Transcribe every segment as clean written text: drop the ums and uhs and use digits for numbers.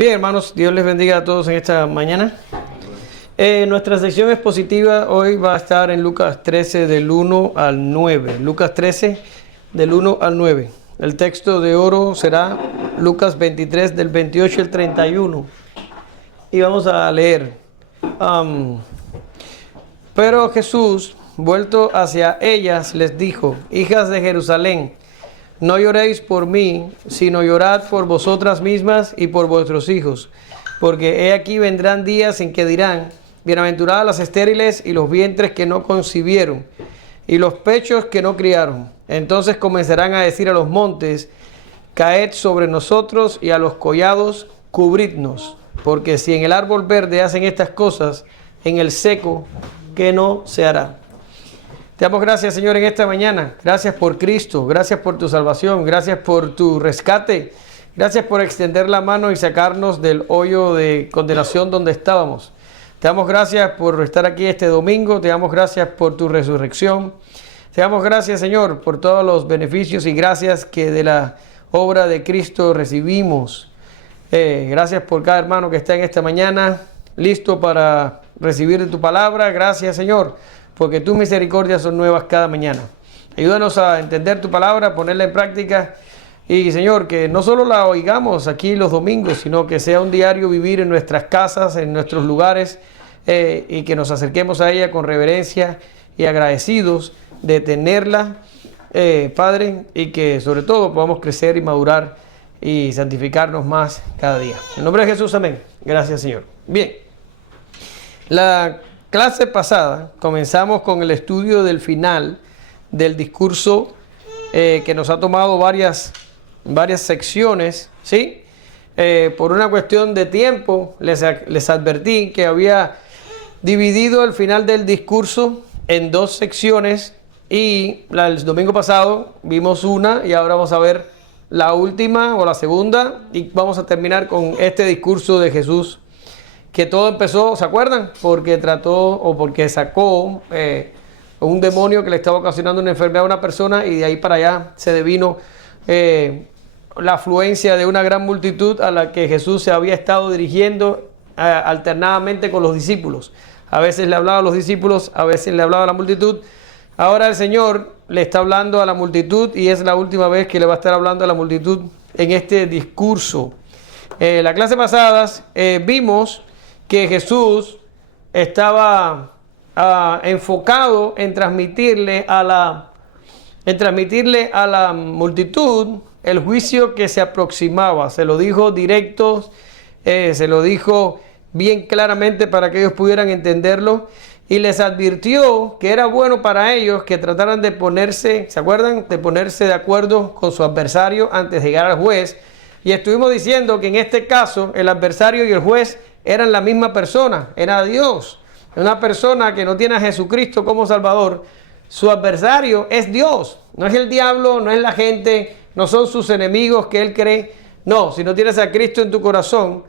Bien, hermanos, Dios les bendiga a todos en esta mañana. Nuestra sección expositiva hoy va a estar en Lucas 13 del 1 al 9. Lucas 13 del 1 al 9. El texto de oro será Lucas 23 del 28 al 31. Y vamos a leer. Pero Jesús, vuelto hacia ellas, les dijo: hijas de Jerusalén, no lloréis por mí, sino llorad por vosotras mismas y por vuestros hijos. Porque he aquí vendrán días en que dirán: bienaventuradas las estériles y los vientres que no concibieron, y los pechos que no criaron. Entonces comenzarán a decir a los montes: caed sobre nosotros, y a los collados: cubridnos. Porque si en el árbol verde hacen estas cosas, en el seco, ¿qué no se hará? Te damos gracias, Señor, en esta mañana. Gracias por Cristo, gracias por tu salvación, gracias por tu rescate. Gracias por extender la mano y sacarnos del hoyo de condenación donde estábamos. Te damos gracias por estar aquí este domingo, te damos gracias por tu resurrección. Te damos gracias, Señor, por todos los beneficios y gracias que de la obra de Cristo recibimos. Gracias por cada hermano que está en esta mañana, listo para recibir de tu palabra. Gracias, Señor, porque tus misericordias son nuevas cada mañana. Ayúdanos a entender tu palabra, a ponerla en práctica. Y, Señor, que no solo la oigamos aquí los domingos, sino que sea un diario vivir en nuestras casas, en nuestros lugares, y que nos acerquemos a ella con reverencia y agradecidos de tenerla, Padre, y que sobre todo podamos crecer y madurar y santificarnos más cada día. En nombre de Jesús, amén. Gracias, Señor. Bien. La clase pasada comenzamos con el estudio del final del discurso que nos ha tomado varias secciones, ¿sí? Por una cuestión de tiempo les advertí que había dividido el final del discurso en dos secciones y el domingo pasado vimos una y ahora vamos a ver la última o la segunda y vamos a terminar con este discurso de Jesús, que todo empezó, ¿se acuerdan? Porque sacó un demonio que le estaba ocasionando una enfermedad a una persona y de ahí para allá se devino la afluencia de una gran multitud a la que Jesús se había estado dirigiendo alternadamente con los discípulos. A veces le hablaba a los discípulos, a veces le hablaba a la multitud. Ahora el Señor le está hablando a la multitud y es la última vez que le va a estar hablando a la multitud en este discurso. La clase pasada vimos que Jesús estaba enfocado en transmitirle a la multitud el juicio que se aproximaba. Se lo dijo directo, se lo dijo bien claramente para que ellos pudieran entenderlo y les advirtió que era bueno para ellos que trataran de ponerse, ¿se acuerdan? De ponerse de acuerdo con su adversario antes de llegar al juez. Y estuvimos diciendo que en este caso el adversario y el juez eran la misma persona, era Dios. Una persona que no tiene a Jesucristo como Salvador, su adversario es Dios. No es el diablo, no es la gente, no son sus enemigos que él cree. No, si no tienes a Cristo en tu corazón,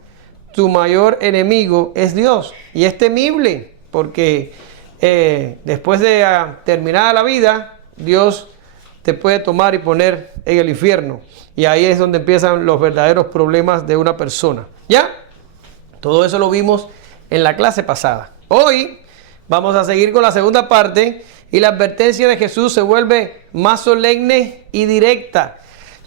tu mayor enemigo es Dios. Y es temible, porque después de terminada la vida, Dios te puede tomar y poner en el infierno. Y ahí es donde empiezan los verdaderos problemas de una persona. ¿Ya? Todo eso lo vimos en la clase pasada. Hoy vamos a seguir con la segunda parte y la advertencia de Jesús se vuelve más solemne y directa.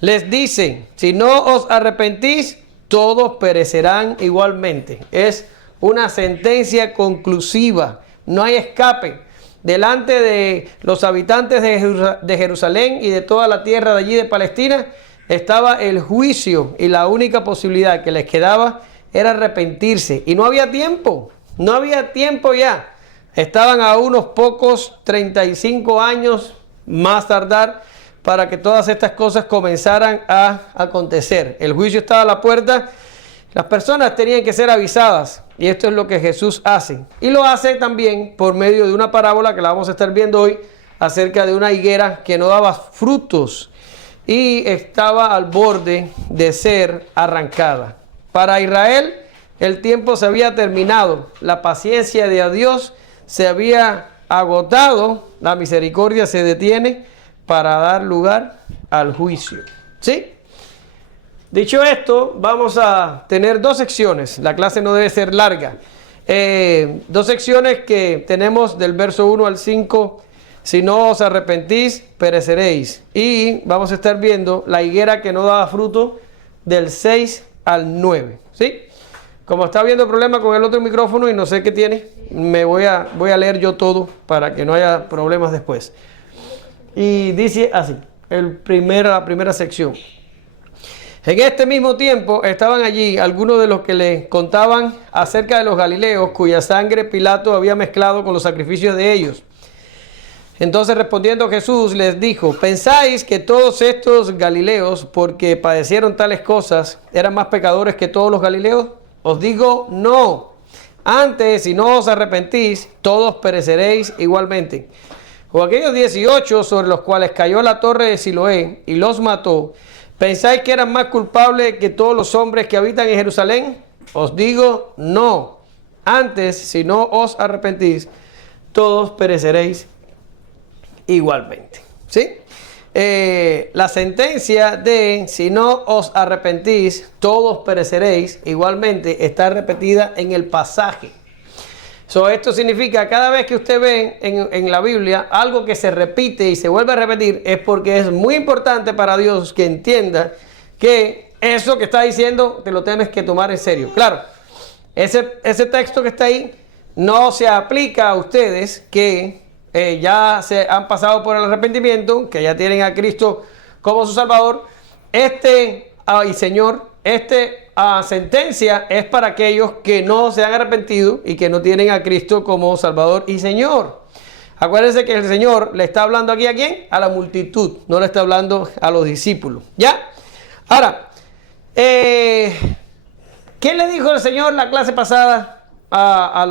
Les dice: si no os arrepentís, todos perecerán igualmente. Es una sentencia conclusiva, no hay escape. Delante de los habitantes de Jerusalén y de toda la tierra de allí de Palestina estaba el juicio y la única posibilidad que les quedaba era arrepentirse. Y no había tiempo ya. Estaban a unos pocos 35 años más tardar para que todas estas cosas comenzaran a acontecer. El juicio estaba a la puerta. Las personas tenían que ser avisadas y esto es lo que Jesús hace. Y lo hace también por medio de una parábola que la vamos a estar viendo hoy acerca de una higuera que no daba frutos y estaba al borde de ser arrancada. Para Israel el tiempo se había terminado, la paciencia de Dios se había agotado, la misericordia se detiene para dar lugar al juicio. ¿Sí? Dicho esto, vamos a tener dos secciones. La clase no debe ser larga. Dos secciones que tenemos del verso 1 al 5. Si no os arrepentís, pereceréis. Y vamos a estar viendo la higuera que no daba fruto del 6 al 9. ¿Sí? Como está habiendo problema con el otro micrófono y no sé qué tiene, voy a leer yo todo para que no haya problemas después. Y dice así, la primera sección. En este mismo tiempo estaban allí algunos de los que le contaban acerca de los galileos, cuya sangre Pilato había mezclado con los sacrificios de ellos. Entonces respondiendo Jesús les dijo: ¿pensáis que todos estos galileos, porque padecieron tales cosas, eran más pecadores que todos los galileos? Os digo, no. Antes, si no os arrepentís, todos pereceréis igualmente. O aquellos 18 sobre los cuales cayó la torre de Siloé y los mató, ¿pensáis que eran más culpables que todos los hombres que habitan en Jerusalén? Os digo, no. Antes, si no os arrepentís, todos pereceréis igualmente. ¿Sí? La sentencia de si no os arrepentís, todos pereceréis igualmente está repetida en el pasaje. Esto significa cada vez que usted ve en la Biblia algo que se repite y se vuelve a repetir, es porque es muy importante para Dios que entienda que eso que está diciendo te lo tienes que tomar en serio. Claro, ese texto que está ahí no se aplica a ustedes que ya se han pasado por el arrepentimiento, que ya tienen a Cristo como su Salvador. Y Señor, sentencia es para aquellos que no se han arrepentido y que no tienen a Cristo como Salvador y Señor. Acuérdense que el Señor le está hablando aquí ¿a quién? A la multitud, no le está hablando a los discípulos. ¿Ya? Ahora, ¿qué le dijo el Señor la clase pasada a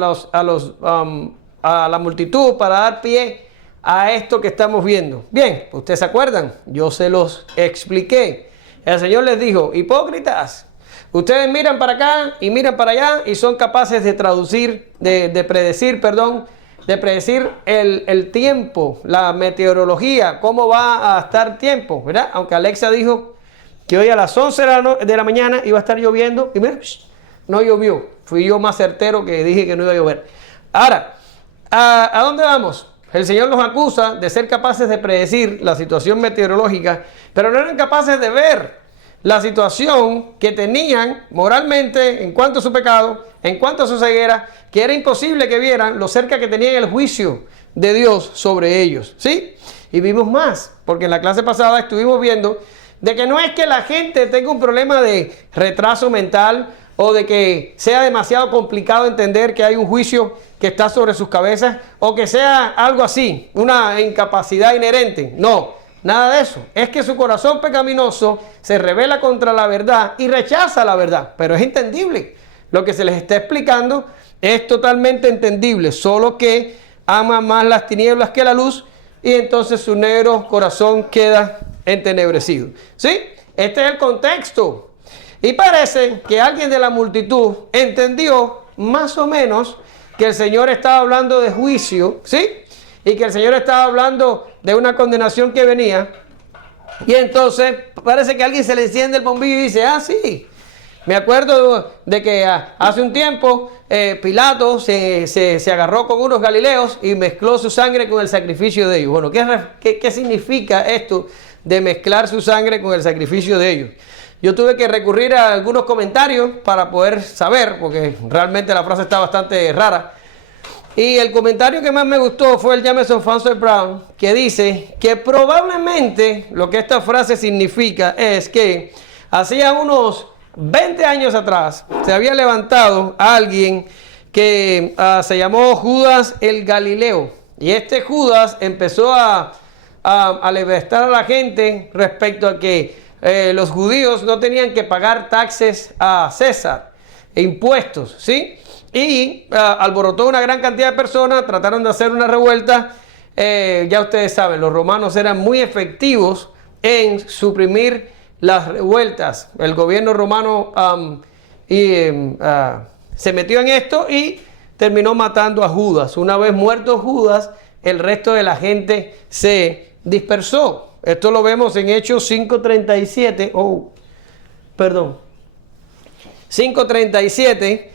la multitud para dar pie a esto que estamos viendo? Bien, ¿ustedes se acuerdan? Yo se los expliqué. El Señor les dijo: hipócritas, ustedes miran para acá y miran para allá y son capaces de predecir el tiempo, la meteorología, cómo va a estar tiempo, ¿verdad? Aunque Alexa dijo que hoy a las 11 de la mañana iba a estar lloviendo y mira, no llovió. Fui yo más certero que dije que no iba a llover. Ahora, ¿a dónde vamos? El Señor los acusa de ser capaces de predecir la situación meteorológica, pero no eran capaces de ver la situación que tenían moralmente en cuanto a su pecado, en cuanto a su ceguera, que era imposible que vieran lo cerca que tenían el juicio de Dios sobre ellos. ¿Sí? Y vimos más, porque en la clase pasada estuvimos viendo de que no es que la gente tenga un problema de retraso mental o de que sea demasiado complicado entender que hay un juicio que está sobre sus cabezas, o que sea algo así, una incapacidad inherente. No, nada de eso. Es que su corazón pecaminoso se rebela contra la verdad y rechaza la verdad. Pero es entendible. Lo que se les está explicando es totalmente entendible, solo que ama más las tinieblas que la luz y entonces su negro corazón queda entenebrecido. ¿Sí? Este es el contexto. Y parece que alguien de la multitud entendió más o menos que el Señor estaba hablando de juicio, ¿sí? Y que el Señor estaba hablando de una condenación que venía. Y entonces parece que a alguien se le enciende el bombillo y dice: ah, sí, me acuerdo de que hace un tiempo Pilato se agarró con unos galileos y mezcló su sangre con el sacrificio de ellos. Bueno, ¿qué significa esto de mezclar su sangre con el sacrificio de ellos? Yo tuve que recurrir a algunos comentarios para poder saber, porque realmente la frase está bastante rara. Y el comentario que más me gustó fue el Jameson Francis Brown, que dice que probablemente lo que esta frase significa es que hacía unos 20 años atrás se había levantado alguien que se llamó Judas el Galileo. Y este Judas empezó a alebrestar a la gente respecto a que los judíos no tenían que pagar taxes a César, impuestos, ¿sí? Y alborotó una gran cantidad de personas, trataron de hacer una revuelta. Ya ustedes saben, los romanos eran muy efectivos en suprimir las revueltas. El gobierno romano se metió en esto y terminó matando a Judas. Una vez muerto Judas, el resto de la gente se dispersó. Esto lo vemos en Hechos 5:37. perdón, 5:37,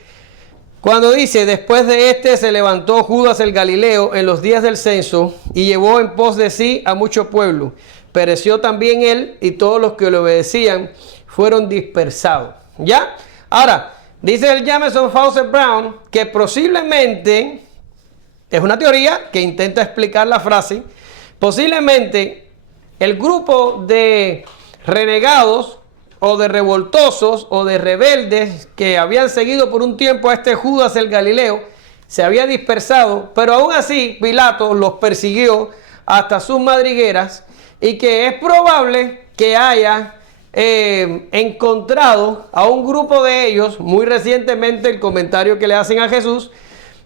cuando dice, después de este se levantó Judas el Galileo en los días del censo y llevó en pos de sí a mucho pueblo. Pereció también él y todos los que le obedecían fueron dispersados. ¿Ya? Ahora, dice el Jameson Fawcett Brown que posiblemente, es una teoría que intenta explicar la frase, posiblemente el grupo de renegados o de revoltosos o de rebeldes que habían seguido por un tiempo a este Judas el Galileo se había dispersado, pero aún así Pilato los persiguió hasta sus madrigueras y que es probable que haya encontrado a un grupo de ellos, muy recientemente el comentario que le hacen a Jesús,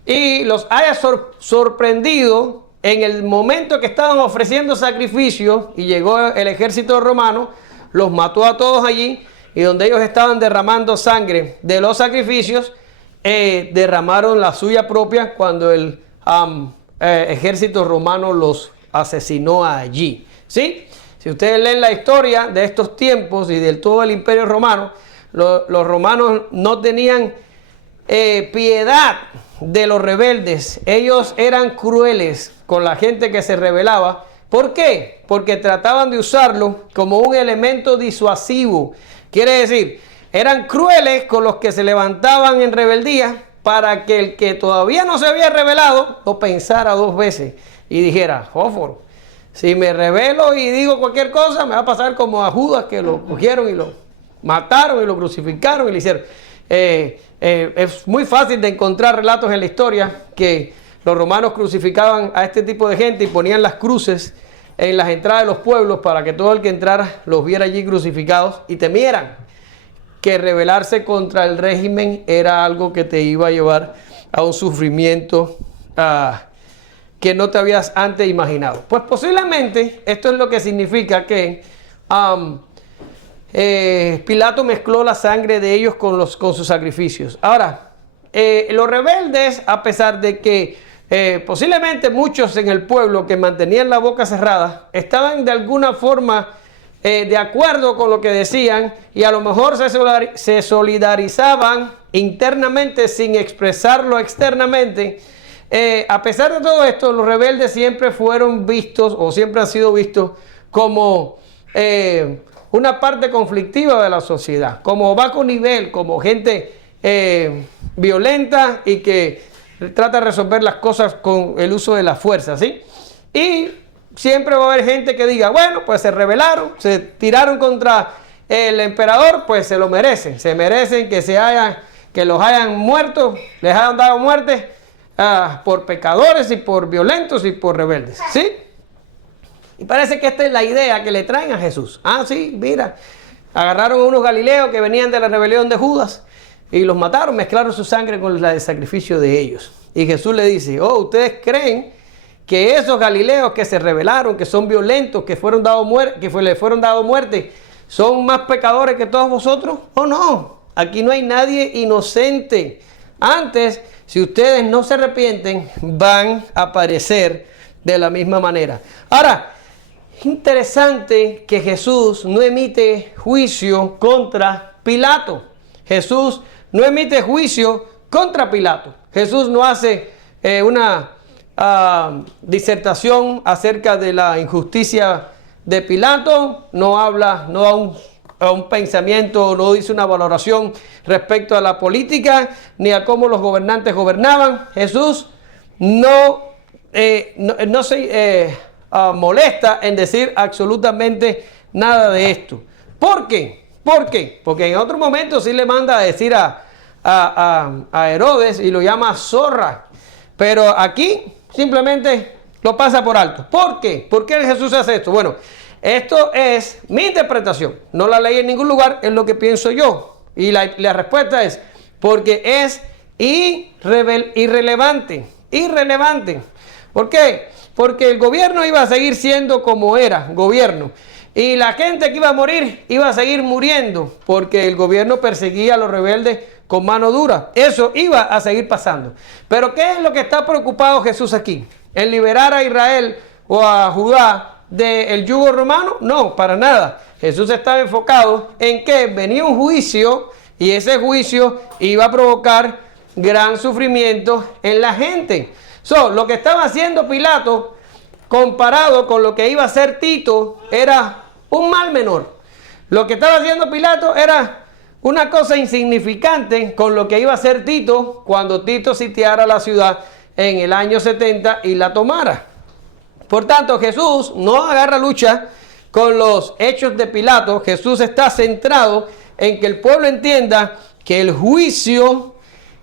y los haya sorprendido en el momento que estaban ofreciendo sacrificios y llegó el ejército romano, los mató a todos allí y donde ellos estaban derramando sangre de los sacrificios, derramaron la suya propia cuando el ejército romano los asesinó allí. ¿Sí? Si ustedes leen la historia de estos tiempos y de todo el imperio romano, los romanos no tenían piedad de los rebeldes. Ellos eran crueles con la gente que se rebelaba. ¿Por qué? Porque trataban de usarlo como un elemento disuasivo. Quiere decir, eran crueles con los que se levantaban en rebeldía para que el que todavía no se había rebelado lo pensara dos veces y dijera, jóforo, si me rebelo y digo cualquier cosa, me va a pasar como a Judas, que lo cogieron y lo mataron y lo crucificaron y le hicieron. Es muy fácil de encontrar relatos en la historia que los romanos crucificaban a este tipo de gente y ponían las cruces en las entradas de los pueblos para que todo el que entrara los viera allí crucificados y temieran que rebelarse contra el régimen era algo que te iba a llevar a un sufrimiento que no te habías antes imaginado. Pues posiblemente esto es lo que significa que Pilato mezcló la sangre de ellos con sus sacrificios. Ahora, los rebeldes, a pesar de que posiblemente muchos en el pueblo que mantenían la boca cerrada, estaban de alguna forma de acuerdo con lo que decían y a lo mejor se solidarizaban internamente sin expresarlo externamente. A pesar de todo esto, los rebeldes siempre fueron vistos o siempre han sido vistos como una parte conflictiva de la sociedad, como bajo nivel, como gente violenta y que trata de resolver las cosas con el uso de la fuerza, ¿sí? Y siempre va a haber gente que diga, bueno, pues se rebelaron, se tiraron contra el emperador, pues se lo merecen, se merecen que los hayan muerto, les hayan dado muerte por pecadores y por violentos y por rebeldes, ¿sí? Y parece que esta es la idea que le traen a Jesús. Sí, mira, agarraron a unos galileos que venían de la rebelión de Judas y los mataron, mezclaron su sangre con la del sacrificio de ellos. Y Jesús le dice, ¿ustedes creen que esos galileos que se rebelaron, que son violentos, que le fueron dado muerte, son más pecadores que todos vosotros? ¿O no? Aquí no hay nadie inocente. Antes, si ustedes no se arrepienten, van a parecer de la misma manera. Ahora, es interesante que Jesús no emite juicio contra Pilato. Jesús no emite juicio contra Pilato. Jesús no hace una disertación acerca de la injusticia de Pilato, no da un pensamiento, no dice una valoración respecto a la política, ni a cómo los gobernantes gobernaban. Jesús no se molesta en decir absolutamente nada de esto. ¿Por qué? ¿Por qué? Porque en otro momento sí le manda a decir a Herodes y lo llama zorra. Pero aquí simplemente lo pasa por alto. ¿Por qué? ¿Por qué Jesús hace esto? Bueno, esto es mi interpretación. No la leí en ningún lugar, es lo que pienso yo. Y la respuesta es porque es irrelevante. Irrelevante. ¿Por qué? Porque el gobierno iba a seguir siendo como era, gobierno. Y la gente que iba a morir iba a seguir muriendo porque el gobierno perseguía a los rebeldes con mano dura. Eso iba a seguir pasando. Pero ¿qué es lo que está preocupado Jesús aquí? En liberar a Israel o a Judá del yugo romano? No, para nada. Jesús estaba enfocado en que venía un juicio y ese juicio iba a provocar gran sufrimiento en la gente. Lo que estaba haciendo Pilato, comparado con lo que iba a hacer Tito, era un mal menor. Lo que estaba haciendo Pilato era una cosa insignificante con lo que iba a hacer Tito cuando Tito sitiara la ciudad en el año 70 y la tomara. Por tanto, Jesús no agarra lucha con los hechos de Pilato. Jesús está centrado en que el pueblo entienda que el juicio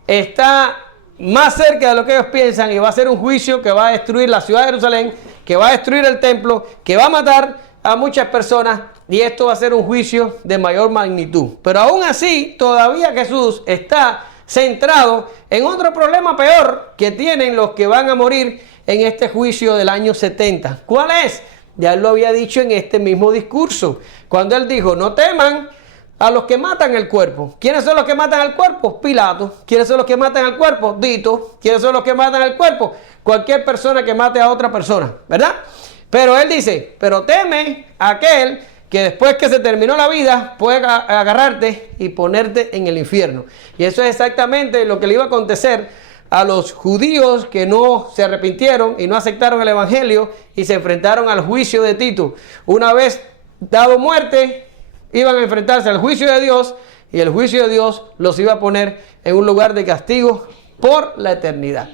está más cerca de lo que ellos piensan y va a ser un juicio que va a destruir la ciudad de Jerusalén, que va a destruir el templo, que va a matar a muchas personas, y esto va a ser un juicio de mayor magnitud. Pero aún así, todavía Jesús está centrado en otro problema peor que tienen los que van a morir en este juicio del año 70. ¿Cuál es? Ya él lo había dicho en este mismo discurso, cuando él dijo: no teman a los que matan el cuerpo. ¿Quiénes son los que matan el cuerpo? Pilato. ¿Quiénes son los que matan el cuerpo? Tito. ¿Quiénes son los que matan el cuerpo? Cualquier persona que mate a otra persona, ¿verdad? Pero él dice: pero teme a aquel que después que se terminó la vida puede agarrarte y ponerte en el infierno. Y eso es exactamente lo que le iba a acontecer a los judíos que no se arrepintieron y no aceptaron el evangelio y se enfrentaron al juicio de Tito. Una vez dado muerte, iban a enfrentarse al juicio de Dios, y el juicio de Dios los iba a poner en un lugar de castigo por la eternidad.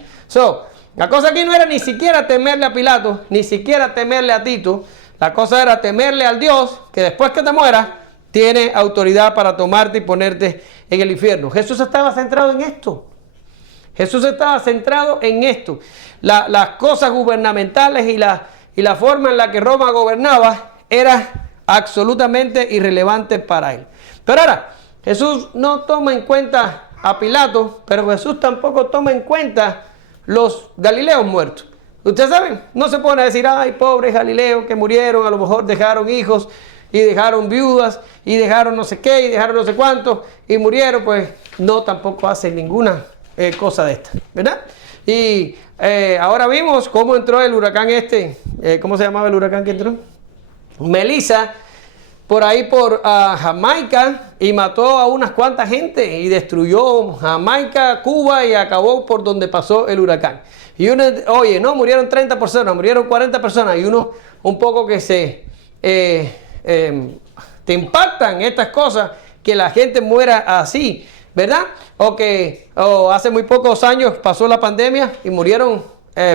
La cosa aquí no era ni siquiera temerle a Pilato, ni siquiera temerle a Tito. La cosa era temerle al Dios que después que te mueras tiene autoridad para tomarte y ponerte en el infierno. Jesús estaba centrado en esto. Jesús estaba centrado en esto. Las cosas gubernamentales y la forma en la que Roma gobernaba era absolutamente irrelevante para él. Pero ahora, Jesús no toma en cuenta a Pilato, pero Jesús tampoco toma en cuenta los galileos muertos. Ustedes saben, no se pone a decir: ay, pobres galileos que murieron, a lo mejor dejaron hijos y dejaron viudas y dejaron no sé qué y dejaron no sé cuánto y murieron. Pues no, tampoco hace ninguna cosa de esta, ¿verdad? Y ahora vimos cómo entró el huracán ¿cómo se llamaba el huracán que entró? Melissa, por ahí por Jamaica, y mató a unas cuantas gente y destruyó Jamaica, Cuba, y acabó por donde pasó el huracán. Y uno, oye, no, murieron 30 personas, murieron 40 personas, y uno un poco que te impactan estas cosas, que la gente muera así, ¿verdad? O hace muy pocos años pasó la pandemia y murieron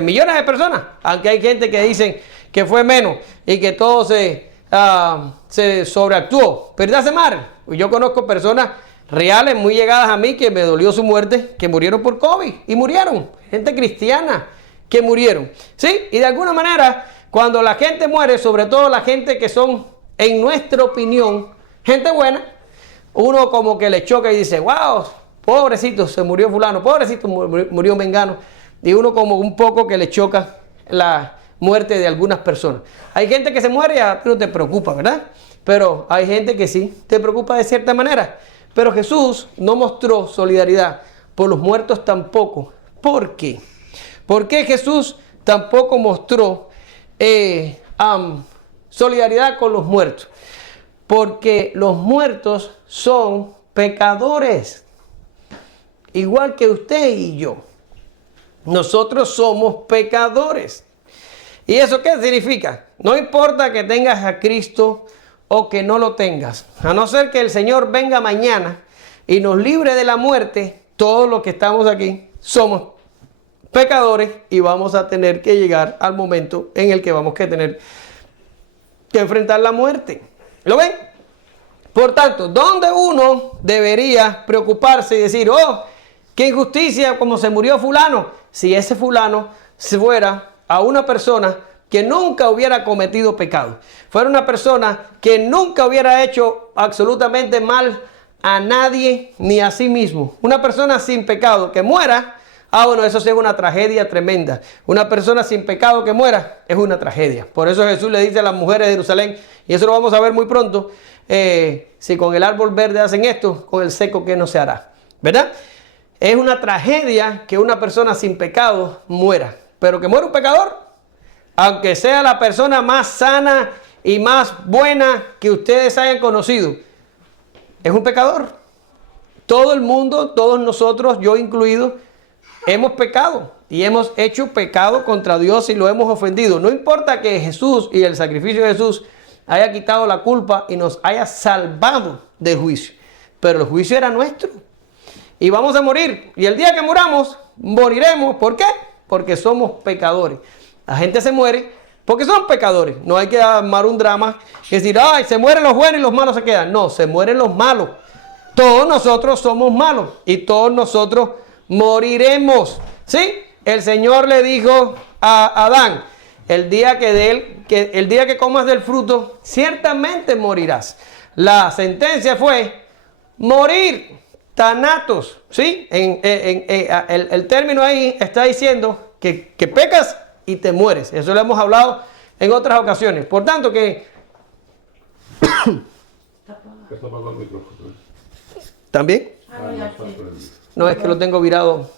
millones de personas, aunque hay gente que dicen que fue menos y que todo se sobreactuó, ¿verdad, Semar? Yo conozco personas reales muy llegadas a mí que me dolió su muerte, que murieron por COVID y murieron, gente cristiana que murieron, ¿sí? Y de alguna manera, cuando la gente muere, sobre todo la gente que son, en nuestra opinión, gente buena, uno como que le choca y dice: wow, pobrecito, se murió fulano, pobrecito, murió mengano, y uno como un poco que le choca la muerte de algunas personas. Hay gente que se muere y a ti no te preocupa, ¿verdad? Pero hay gente que sí te preocupa de cierta manera. Pero Jesús no mostró solidaridad por los muertos tampoco. ¿Por qué? ¿Por qué Jesús tampoco mostró solidaridad con los muertos? Porque los muertos son pecadores, igual que usted y yo. Nosotros somos pecadores. ¿Y eso qué significa? No importa que tengas a Cristo o que no lo tengas. A no ser que el Señor venga mañana y nos libre de la muerte, todos los que estamos aquí somos pecadores y vamos a tener que llegar al momento en el que vamos a tener que enfrentar la muerte. ¿Lo ven? Por tanto, ¿dónde uno debería preocuparse y decir: oh, qué injusticia como se murió fulano? Si ese fulano se fuera a una persona que nunca hubiera cometido pecado, fuera una persona que nunca hubiera hecho absolutamente mal a nadie ni a sí mismo, una persona sin pecado que muera. Bueno, eso sí es una tragedia tremenda. Una persona sin pecado que muera es una tragedia. Por eso Jesús le dice a las mujeres de Jerusalén, y eso lo vamos a ver muy pronto: si con el árbol verde hacen esto, con el seco, ¿qué no se hará? ¿Verdad? Es una tragedia que una persona sin pecado muera. Pero que muera un pecador, aunque sea la persona más sana y más buena que ustedes hayan conocido, es un pecador. Todo el mundo, todos nosotros, yo incluido, hemos pecado y hemos hecho pecado contra Dios y lo hemos ofendido. No importa que Jesús y el sacrificio de Jesús haya quitado la culpa y nos haya salvado del juicio, pero el juicio era nuestro y vamos a morir. Y el día que muramos, moriremos. ¿Por qué? Porque somos pecadores. La gente se muere porque son pecadores. No hay que armar un drama y decir, ay, se mueren los buenos y los malos se quedan. No, se mueren los malos. Todos nosotros somos malos y todos nosotros moriremos. ¿Sí? El Señor le dijo a Adán, el día que comas del fruto, ciertamente morirás. La sentencia fue morir, thanatos. ¿Sí? El término ahí está diciendo que pecas y te mueres. Eso lo hemos hablado en otras ocasiones. Por tanto que... ¿También? No, es que lo tengo virado.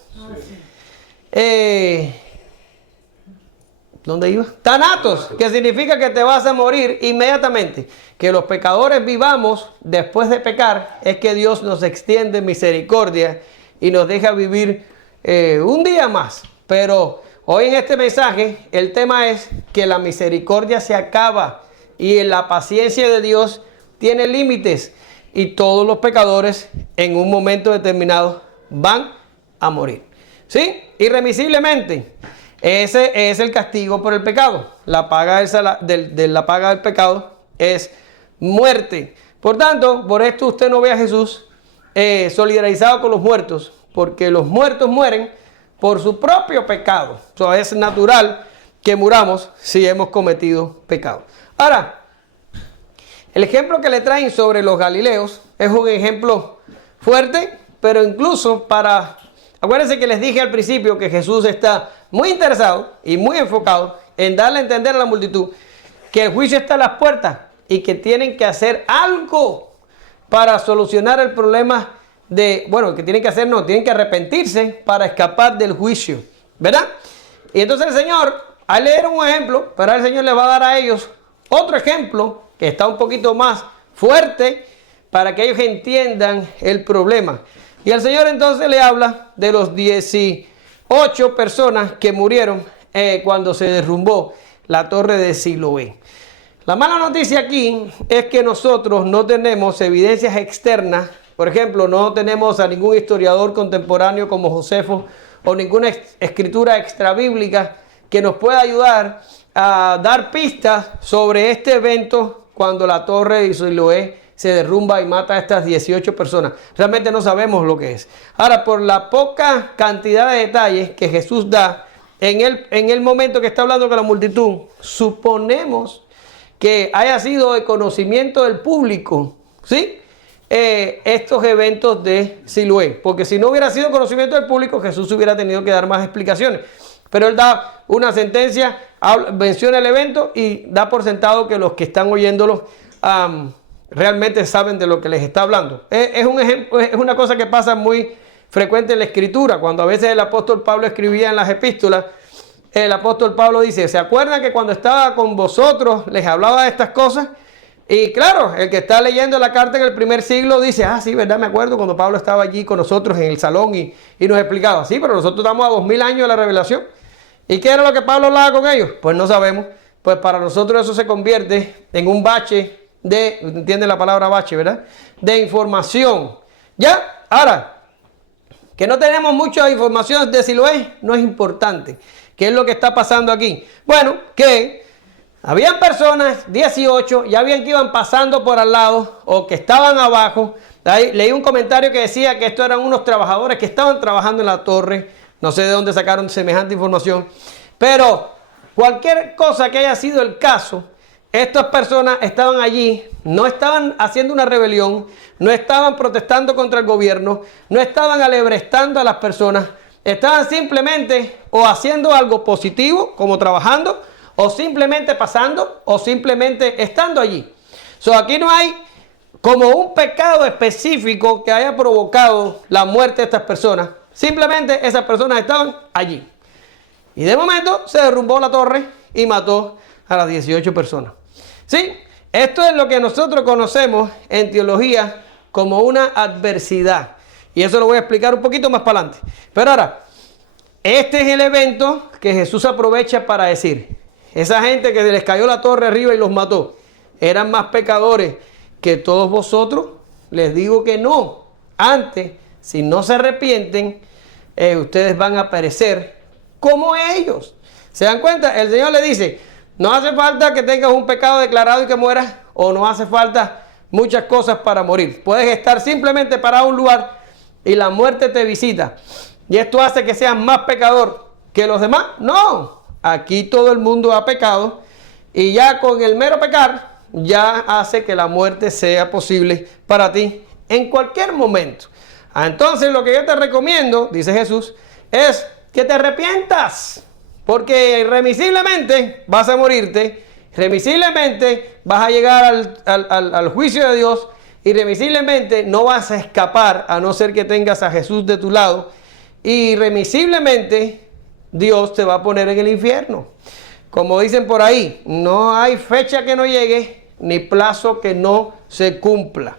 ¿Dónde iba? Thanatos, que significa que te vas a morir inmediatamente. Que los pecadores vivamos después de pecar es que Dios nos extiende misericordia y nos deja vivir un día más. Pero hoy en este mensaje el tema es que la misericordia se acaba y la paciencia de Dios tiene límites y todos los pecadores en un momento determinado van a morir. ¿Sí? Irremisiblemente. Ese es el castigo por el pecado. La paga del pecado es muerte. Por tanto, por esto usted no ve a Jesús solidarizado con los muertos, porque los muertos mueren por su propio pecado. Es natural que muramos si hemos cometido pecado. Ahora, el ejemplo que le traen sobre los galileos es un ejemplo fuerte, pero incluso para... Acuérdense que les dije al principio que Jesús está muy interesado y muy enfocado en darle a entender a la multitud que el juicio está a las puertas y que tienen que hacer algo para solucionar el problema tienen que arrepentirse para escapar del juicio, ¿verdad? Y entonces el Señor, al leer un ejemplo, pero el Señor les va a dar a ellos otro ejemplo que está un poquito más fuerte para que ellos entiendan el problema. Y el Señor entonces le habla de los 18 personas que murieron cuando se derrumbó la torre de Siloé. La mala noticia aquí es que nosotros no tenemos evidencias externas. Por ejemplo, no tenemos a ningún historiador contemporáneo como Josefo o ninguna escritura extrabíblica que nos pueda ayudar a dar pistas sobre este evento cuando la torre de Siloé se derrumba y mata a estas 18 personas. Realmente no sabemos lo que es. Ahora, por la poca cantidad de detalles que Jesús da en el momento que está hablando con la multitud, suponemos que haya sido de conocimiento del público, ¿sí? Estos eventos de Siloé. Porque si no hubiera sido conocimiento del público, Jesús hubiera tenido que dar más explicaciones. Pero él da una sentencia, menciona el evento y da por sentado que los que están oyéndolo realmente saben de lo que les está hablando. Es un ejemplo, es una cosa que pasa muy frecuente en la escritura. Cuando a veces el apóstol Pablo escribía en las epístolas, el apóstol Pablo dice, ¿se acuerdan que cuando estaba con vosotros les hablaba de estas cosas? Y claro, el que está leyendo la carta en el primer siglo dice, sí, verdad, me acuerdo cuando Pablo estaba allí con nosotros en el salón y nos explicaba. Sí, pero nosotros estamos a 2000 años de la revelación. ¿Y qué era lo que Pablo hablaba con ellos? Pues no sabemos. Pues para nosotros eso se convierte en un bache ¿entienden la palabra bache, verdad? De información. ¿Ya? Ahora, que no tenemos mucha información de Siloé, no es importante. ¿Qué es lo que está pasando aquí? Bueno, que habían personas, 18, ya habían que iban pasando por al lado o que estaban abajo. Ahí, leí un comentario que decía que estos eran unos trabajadores que estaban trabajando en la torre. No sé de dónde sacaron semejante información. Pero cualquier cosa que haya sido el caso, estas personas estaban allí, no estaban haciendo una rebelión, no estaban protestando contra el gobierno, no estaban alebrestando a las personas, estaban simplemente o haciendo algo positivo, como trabajando, o simplemente pasando, o simplemente estando allí. Aquí no hay como un pecado específico que haya provocado la muerte de estas personas. Simplemente esas personas estaban allí. Y de momento se derrumbó la torre y mató a las 18 personas. ¿Sí? Esto es lo que nosotros conocemos en teología como una adversidad. Y eso lo voy a explicar un poquito más para adelante. Pero ahora, este es el evento que Jesús aprovecha para decir, esa gente que se les cayó la torre arriba y los mató, ¿eran más pecadores que todos vosotros? Les digo que no. Antes, si no se arrepienten, ustedes van a perecer como ellos. ¿Se dan cuenta? El Señor le dice, no hace falta que tengas un pecado declarado y que mueras, o no hace falta muchas cosas para morir. Puedes estar simplemente parado en un lugar y la muerte te visita. ¿Y esto hace que seas más pecador que los demás? No. Aquí todo el mundo ha pecado y ya con el mero pecar ya hace que la muerte sea posible para ti en cualquier momento. Entonces lo que yo te recomiendo, dice Jesús, es que te arrepientas, porque irremisiblemente vas a morirte, irremisiblemente vas a llegar al juicio de Dios, irremisiblemente no vas a escapar a no ser que tengas a Jesús de tu lado, irremisiblemente Dios te va a poner en el infierno. Como dicen por ahí, no hay fecha que no llegue, ni plazo que no se cumpla.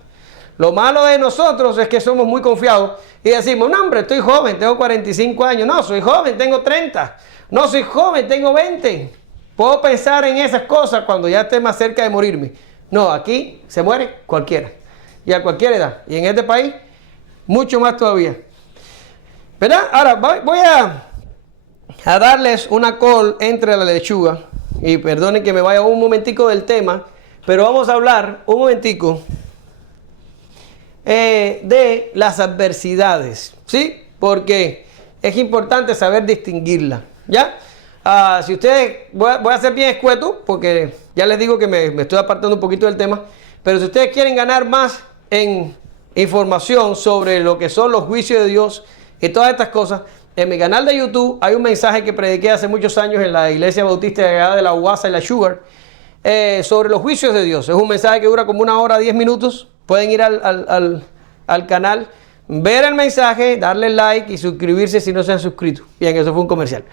Lo malo de nosotros es que somos muy confiados y decimos, no hombre, estoy joven, tengo 45 años. No, soy joven, tengo 30. No, soy joven, tengo 20. Puedo pensar en esas cosas cuando ya esté más cerca de morirme. No, aquí se muere cualquiera. Y a cualquier edad. Y en este país, mucho más todavía. ¿Verdad? Ahora, voy a darles una col entre la lechuga. Y perdonen que me vaya un momentico del tema, pero vamos a hablar un momentico de las adversidades, ¿sí? Porque es importante saber distinguirlas, ¿ya? Si ustedes, voy a ser bien escueto, porque ya les digo que me estoy apartando un poquito del tema, pero si ustedes quieren ganar más en información sobre lo que son los juicios de Dios y todas estas cosas, en mi canal de YouTube hay un mensaje que prediqué hace muchos años en la iglesia bautista de la UASA y la Sugar, sobre los juicios de Dios. Es un mensaje que dura como 1 hora 10 minutos. Pueden ir al canal, ver el mensaje, darle like y suscribirse si no se han suscrito. Bien, eso fue un comercial.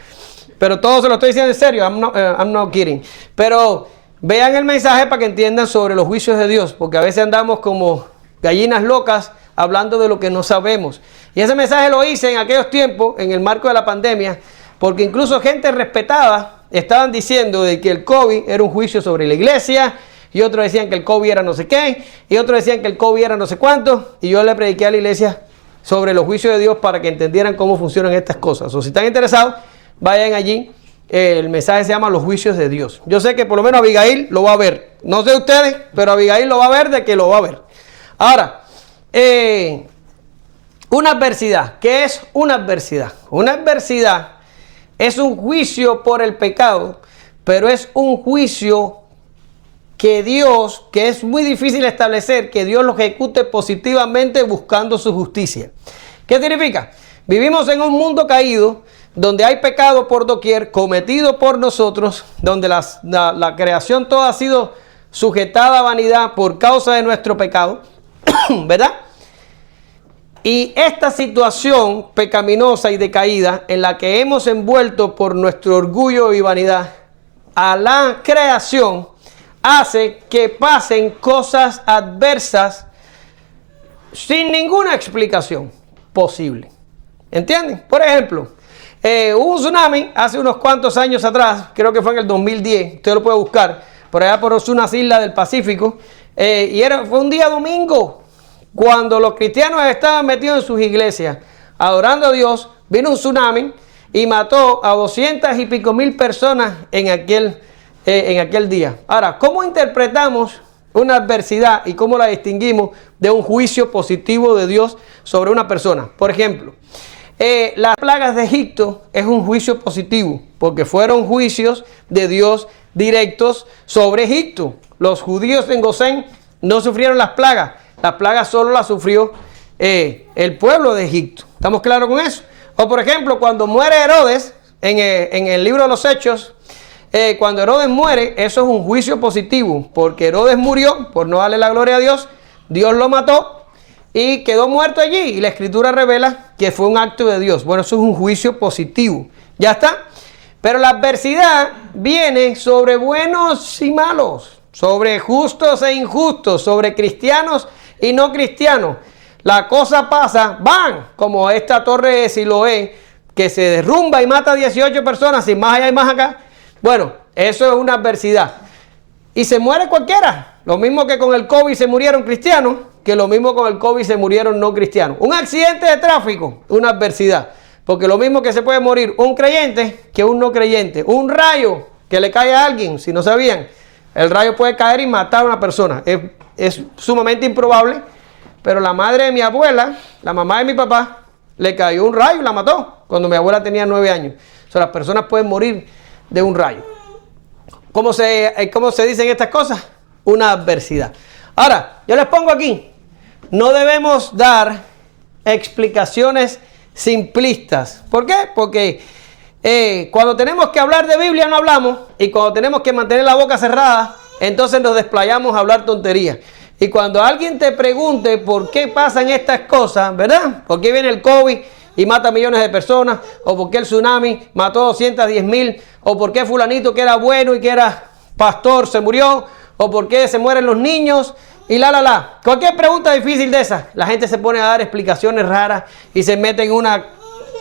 Pero todo se lo estoy diciendo en serio, I'm not kidding. Pero vean el mensaje para que entiendan sobre los juicios de Dios, porque a veces andamos como gallinas locas hablando de lo que no sabemos. Y ese mensaje lo hice en aquellos tiempos, en el marco de la pandemia, porque incluso gente respetada estaban diciendo de que el COVID era un juicio sobre la iglesia, y otros decían que el COVID era no sé qué, y otros decían que el COVID era no sé cuánto, y yo le prediqué a la iglesia sobre los juicios de Dios para que entendieran cómo funcionan estas cosas. O si están interesados, vayan allí. El mensaje se llama Los juicios de Dios. Yo sé que por lo menos Abigail lo va a ver. No sé ustedes, pero Abigail lo va a ver de que lo va a ver. Ahora, una adversidad. ¿Qué es una adversidad? Una adversidad es un juicio por el pecado, pero es un juicio que Dios, que es muy difícil establecer, que Dios lo ejecute positivamente buscando su justicia. ¿Qué significa? Vivimos en un mundo caído, donde hay pecado por doquier, cometido por nosotros, donde la creación toda ha sido sujetada a vanidad por causa de nuestro pecado, ¿verdad? Y esta situación pecaminosa y decaída en la que hemos envuelto por nuestro orgullo y vanidad a la creación hace que pasen cosas adversas sin ninguna explicación posible. ¿Entienden? Por ejemplo, hubo un tsunami hace unos cuantos años atrás, creo que fue en el 2010, usted lo puede buscar, por allá por unas islas del Pacífico, y fue un día domingo, cuando los cristianos estaban metidos en sus iglesias, adorando a Dios, vino un tsunami y mató a 200 y pico mil personas en aquel día. Ahora, ¿cómo interpretamos una adversidad y cómo la distinguimos de un juicio positivo de Dios sobre una persona? Por ejemplo, las plagas de Egipto es un juicio positivo, porque fueron juicios de Dios directos sobre Egipto. Los judíos en Gosén no sufrieron las plagas solo las sufrió el pueblo de Egipto. ¿Estamos claros con eso? O por ejemplo, cuando muere Herodes, en el libro de los Hechos, cuando Herodes muere, eso es un juicio positivo, porque Herodes murió por no darle la gloria a Dios, Dios lo mató y quedó muerto allí, y la escritura revela que fue un acto de Dios. Bueno, eso es un juicio positivo. ¿Ya está? Pero la adversidad viene sobre buenos y malos, sobre justos e injustos, sobre cristianos y no cristianos. La cosa pasa, van, como esta torre de Siloé, que se derrumba y mata a 18 personas, sin más allá y más acá. Bueno, eso es una adversidad. Y se muere cualquiera. Lo mismo que con el COVID se murieron cristianos, que lo mismo con el COVID se murieron no cristianos. Un accidente de tráfico, una adversidad. Porque lo mismo que se puede morir un creyente que un no creyente. Un rayo que le cae a alguien, si no sabían, el rayo puede caer y matar a una persona. Es sumamente improbable, pero la madre de mi abuela, la mamá de mi papá, le cayó un rayo y la mató cuando mi abuela tenía 9 años. O sea, las personas pueden morir de un rayo. ¿Cómo se dicen estas cosas? Una adversidad. Ahora, yo les pongo aquí, no debemos dar explicaciones simplistas. ¿Por qué? Porque cuando tenemos que hablar de Biblia no hablamos, y cuando tenemos que mantener la boca cerrada, entonces nos desplayamos a hablar tonterías. Y cuando alguien te pregunte por qué pasan estas cosas, ¿verdad? ¿Por qué viene el COVID y mata millones de personas? ¿O por qué el tsunami mató 210,000? ¿O por qué fulanito que era bueno y que era pastor se murió? ¿O por qué se mueren los niños? Y Cualquier pregunta difícil de esas, la gente se pone a dar explicaciones raras y se mete en una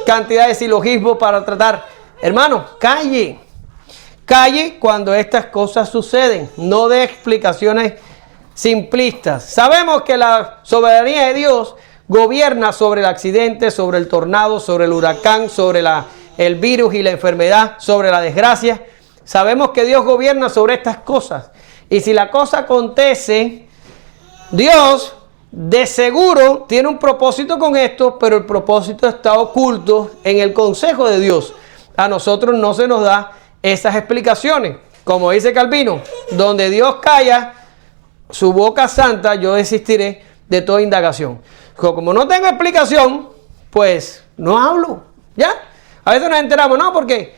cantidad de silogismos para tratar. Hermano, calle. Calle cuando estas cosas suceden. No dé explicaciones simplistas. Sabemos que la soberanía de Dios gobierna sobre el accidente, sobre el tornado, sobre el huracán, sobre el virus y la enfermedad, sobre la desgracia. Sabemos que Dios gobierna sobre estas cosas. Y si la cosa acontece, Dios de seguro tiene un propósito con esto, pero el propósito está oculto en el consejo de Dios. A nosotros no se nos da esas explicaciones. Como dice Calvino, donde Dios calla su boca santa, yo desistiré de toda indagación. Como no tengo explicación, pues no hablo. ¿Ya? A veces nos enteramos, no, porque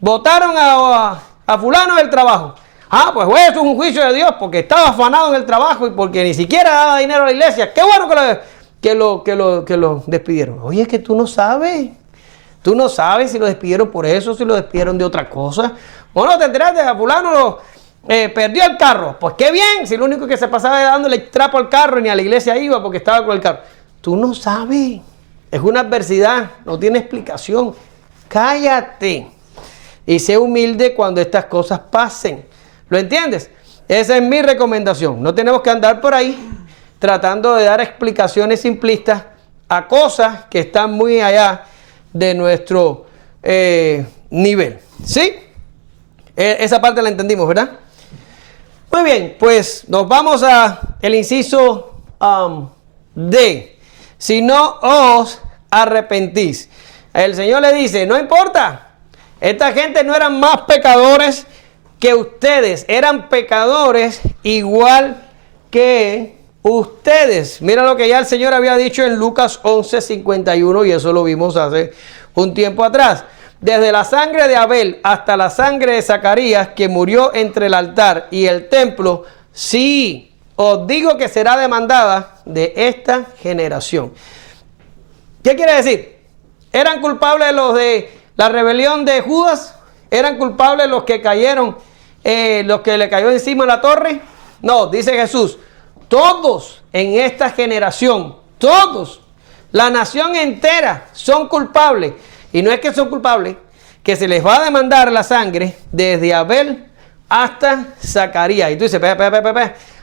votaron a fulano del trabajo. Ah, pues eso es un juicio de Dios porque estaba afanado en el trabajo y porque ni siquiera daba dinero a la iglesia. Qué bueno que lo despidieron. Oye, es que tú no sabes. Tú no sabes si lo despidieron por eso, si lo despidieron de otra cosa. Bueno, te enteraste, a fulano perdió el carro. Pues qué bien, si lo único que se pasaba era dándole trapo al carro y ni a la iglesia iba porque estaba con el carro. Tú no sabes. Es una adversidad, no tiene explicación. Cállate y sé humilde cuando estas cosas pasen. ¿Lo entiendes? Esa es mi recomendación. No tenemos que andar por ahí tratando de dar explicaciones simplistas a cosas que están muy allá de nuestro nivel. ¿Sí? Esa parte la entendimos, ¿verdad? Muy bien, pues nos vamos a el inciso D. Si no os arrepentís. El Señor le dice, no importa. Esta gente no eran más pecadores que ustedes, eran pecadores igual que ustedes. Mira lo que ya el Señor había dicho en Lucas 11:51 y eso lo vimos hace un tiempo atrás. Desde la sangre de Abel hasta la sangre de Zacarías que murió entre el altar y el templo, sí, os digo que será demandada de esta generación. ¿Qué quiere decir? ¿Eran culpables los de la rebelión de Judas? ¿Eran culpables los que cayeron, los que le cayó encima la torre? No, dice Jesús, todos en esta generación, todos, la nación entera son culpables. Y no es que son culpables, que se les va a demandar la sangre desde Abel hasta Zacarías. Y tú dices,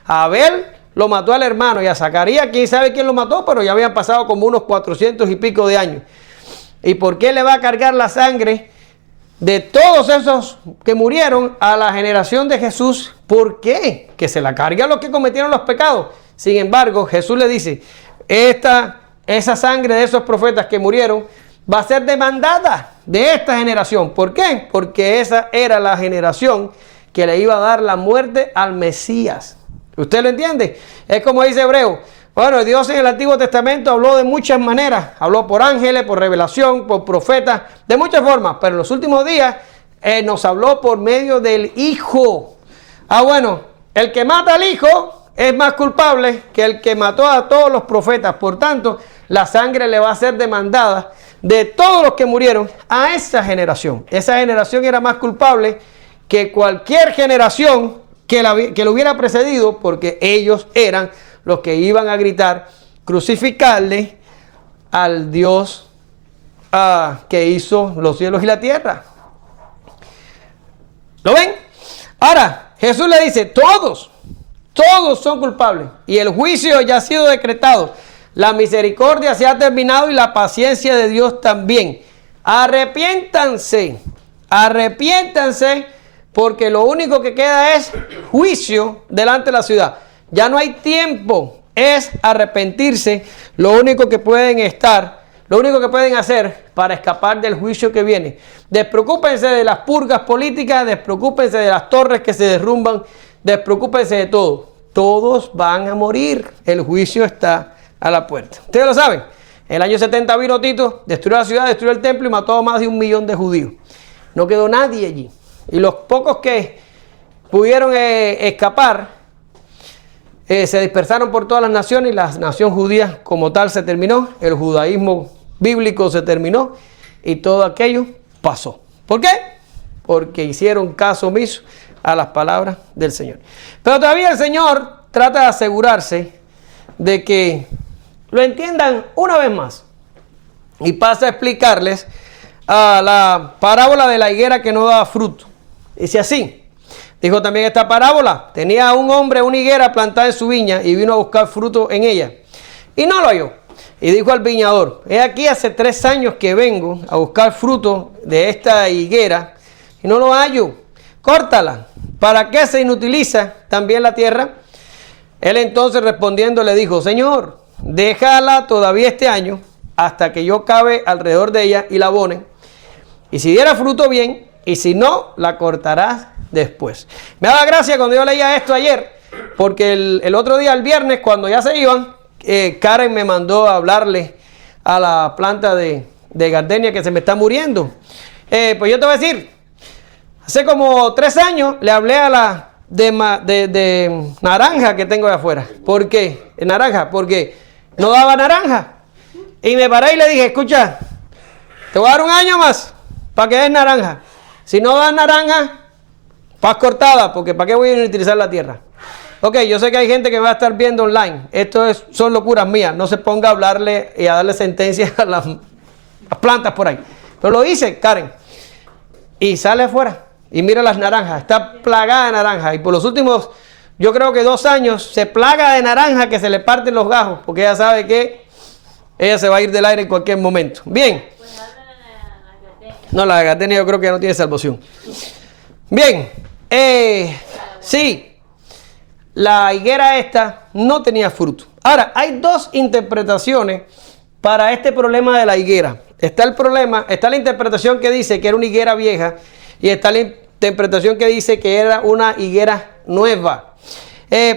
a Abel lo mató al hermano y a Zacarías, quién sabe quién lo mató, pero ya habían pasado como unos 400 y pico de años. ¿Y por qué le va a cargar la sangre de todos esos que murieron a la generación de Jesús? ¿Por qué? Que se la cargue a los que cometieron los pecados. Sin embargo, Jesús le dice, esa sangre de esos profetas que murieron va a ser demandada de esta generación. ¿Por qué? Porque esa era la generación que le iba a dar la muerte al Mesías. ¿Usted lo entiende? Es como dice Hebreo. Bueno, Dios en el Antiguo Testamento habló de muchas maneras. Habló por ángeles, por revelación, por profetas, de muchas formas. Pero en los últimos días nos habló por medio del Hijo. Bueno, el que mata al Hijo es más culpable que el que mató a todos los profetas. Por tanto, la sangre le va a ser demandada de todos los que murieron a esa generación. Esa generación era más culpable que cualquier generación que lo hubiera precedido, porque ellos eran los que iban a gritar, crucificarle al Dios que hizo los cielos y la tierra. ¿Lo ven? Ahora, Jesús le dice, todos son culpables y el juicio ya ha sido decretado. La misericordia se ha terminado y la paciencia de Dios también. Arrepiéntanse, porque lo único que queda es juicio delante de la ciudad. Ya no hay tiempo, es arrepentirse. Lo único que pueden hacer para escapar del juicio que viene. Despreocúpense de las purgas políticas, despreocúpense de las torres que se derrumban, despreocúpense de todo. Todos van a morir. El juicio está a la puerta. Ustedes lo saben. En el año 70 vino Tito, destruyó la ciudad, destruyó el templo y mató a más de 1 millón de judíos. No quedó nadie allí. Y los pocos que pudieron escapar se dispersaron por todas las naciones y la nación judía como tal se terminó. El judaísmo bíblico se terminó y todo aquello pasó. ¿Por qué? Porque hicieron caso omiso a las palabras del Señor. Pero todavía el Señor trata de asegurarse de que lo entiendan una vez más. Y pasa a explicarles la parábola de la higuera que no daba fruto. Dice así. Dijo también esta parábola. Tenía un hombre una higuera plantada en su viña y vino a buscar fruto en ella. Y no lo halló. Y dijo al viñador, he aquí hace 3 años que vengo a buscar fruto de esta higuera y no lo hallo. Córtala. ¿Para qué se inutiliza también la tierra? Él entonces respondiendo le dijo, Señor, déjala todavía este año hasta que yo cabe alrededor de ella y la abone. Y si diera fruto bien, y si no, la cortarás después. Me daba gracia cuando yo leía esto ayer, porque el otro día, el viernes, cuando ya se iban, Karen me mandó a hablarle a la planta de gardenia que se me está muriendo. Pues yo te voy a decir, hace como 3 años le hablé a la de naranja que tengo de afuera. ¿Por qué? Naranja, porque no daba naranja. Y me paré y le dije, escucha, te voy a dar 1 año más para que des naranja. Si no das naranja, paz cortada, porque ¿para qué voy a utilizar la tierra? Ok, yo sé que hay gente que me va a estar viendo online. Son locuras mías. No se ponga a hablarle y a darle sentencias a las plantas por ahí. Pero lo hice, Karen. Y sale afuera y mira las naranjas. Está plagada de naranja. Y por los últimos, yo creo que 2 años, se plaga de naranja que se le parten los gajos. Porque ella sabe que ella se va a ir del aire en cualquier momento. Bien. No, la gardenia yo creo que ya no tiene salvación. Bien. Sí. La higuera esta no tenía fruto. Ahora, hay 2 interpretaciones para este problema de la higuera. Está la interpretación que dice que era una higuera vieja y está la interpretación que dice que era una higuera nueva.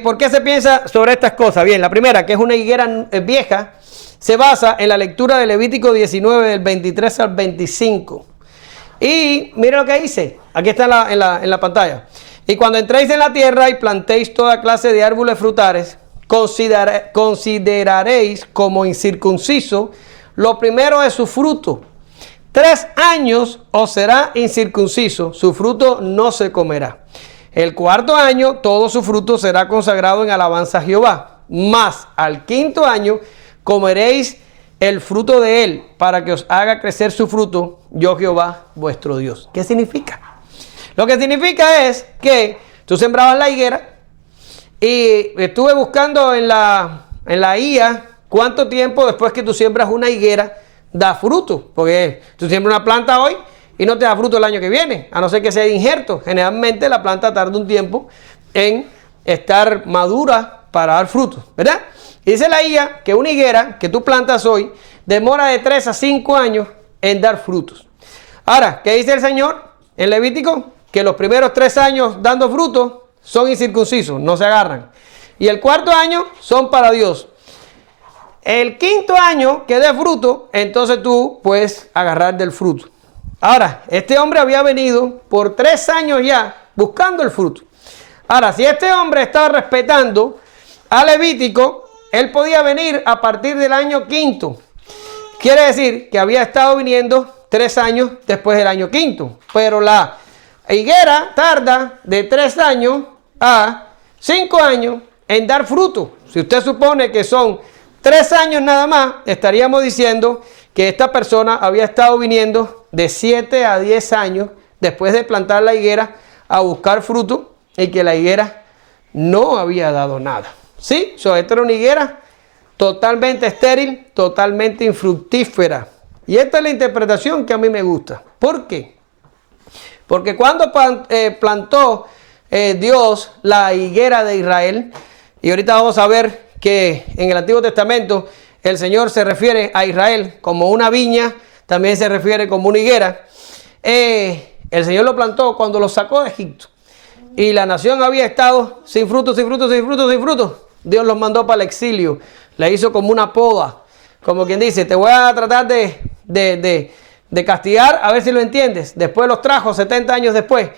¿Por qué se piensa sobre estas cosas? Bien, la primera, que es una higuera vieja, se basa en la lectura de Levítico 19, del 23 al 25. Y mire lo que dice. Aquí está en la pantalla. Y cuando entréis en la tierra y plantéis toda clase de árboles frutales, consideraréis como incircunciso lo primero de su fruto. 3 años os será incircunciso, su fruto no se comerá. El 4º año todo su fruto será consagrado en alabanza a Jehová. Mas al 5º año comeréis el fruto de él para que os haga crecer su fruto, yo Jehová vuestro Dios. ¿Qué significa? Lo que significa es que tú sembrabas la higuera y estuve buscando en la IA cuánto tiempo después que tú siembras una higuera da fruto. Porque tú siembras una planta hoy y no te da fruto el año que viene, a no ser que sea de injerto. Generalmente la planta tarda un tiempo en estar madura para dar fruto, ¿verdad? Y dice la IA que una higuera que tú plantas hoy demora de 3 a 5 años en dar frutos. Ahora, ¿qué dice el Señor en Levítico? Que los primeros 3 años dando frutos son incircuncisos, no se agarran. Y el 4º año son para Dios. El 5º año que dé fruto, entonces tú puedes agarrar del fruto. Ahora, este hombre había venido por 3 años ya buscando el fruto. Ahora, si este hombre estaba respetando a Levítico, él podía venir a partir del año quinto. Quiere decir que había estado viniendo 3 años después del año quinto. Pero la higuera tarda de 3 años a 5 años en dar fruto. Si usted supone que son 3 años nada más, estaríamos diciendo que esta persona había estado viniendo de 7 a 10 años después de plantar la higuera a buscar fruto y que la higuera no había dado nada. ¿Sí? Esta era una higuera totalmente estéril, totalmente infructífera. Y esta es la interpretación que a mí me gusta. ¿Por qué? Porque cuando plantó Dios la higuera de Israel, y ahorita vamos a ver que en el Antiguo Testamento el Señor se refiere a Israel como una viña, también se refiere como una higuera. El Señor lo plantó cuando lo sacó de Egipto. Y la nación había estado sin fruto, sin fruto, sin fruto, sin fruto. Dios los mandó para el exilio. Le hizo como una poda. Como quien dice, te voy a tratar de castigar, a ver si lo entiendes. Después los trajo 70 años después.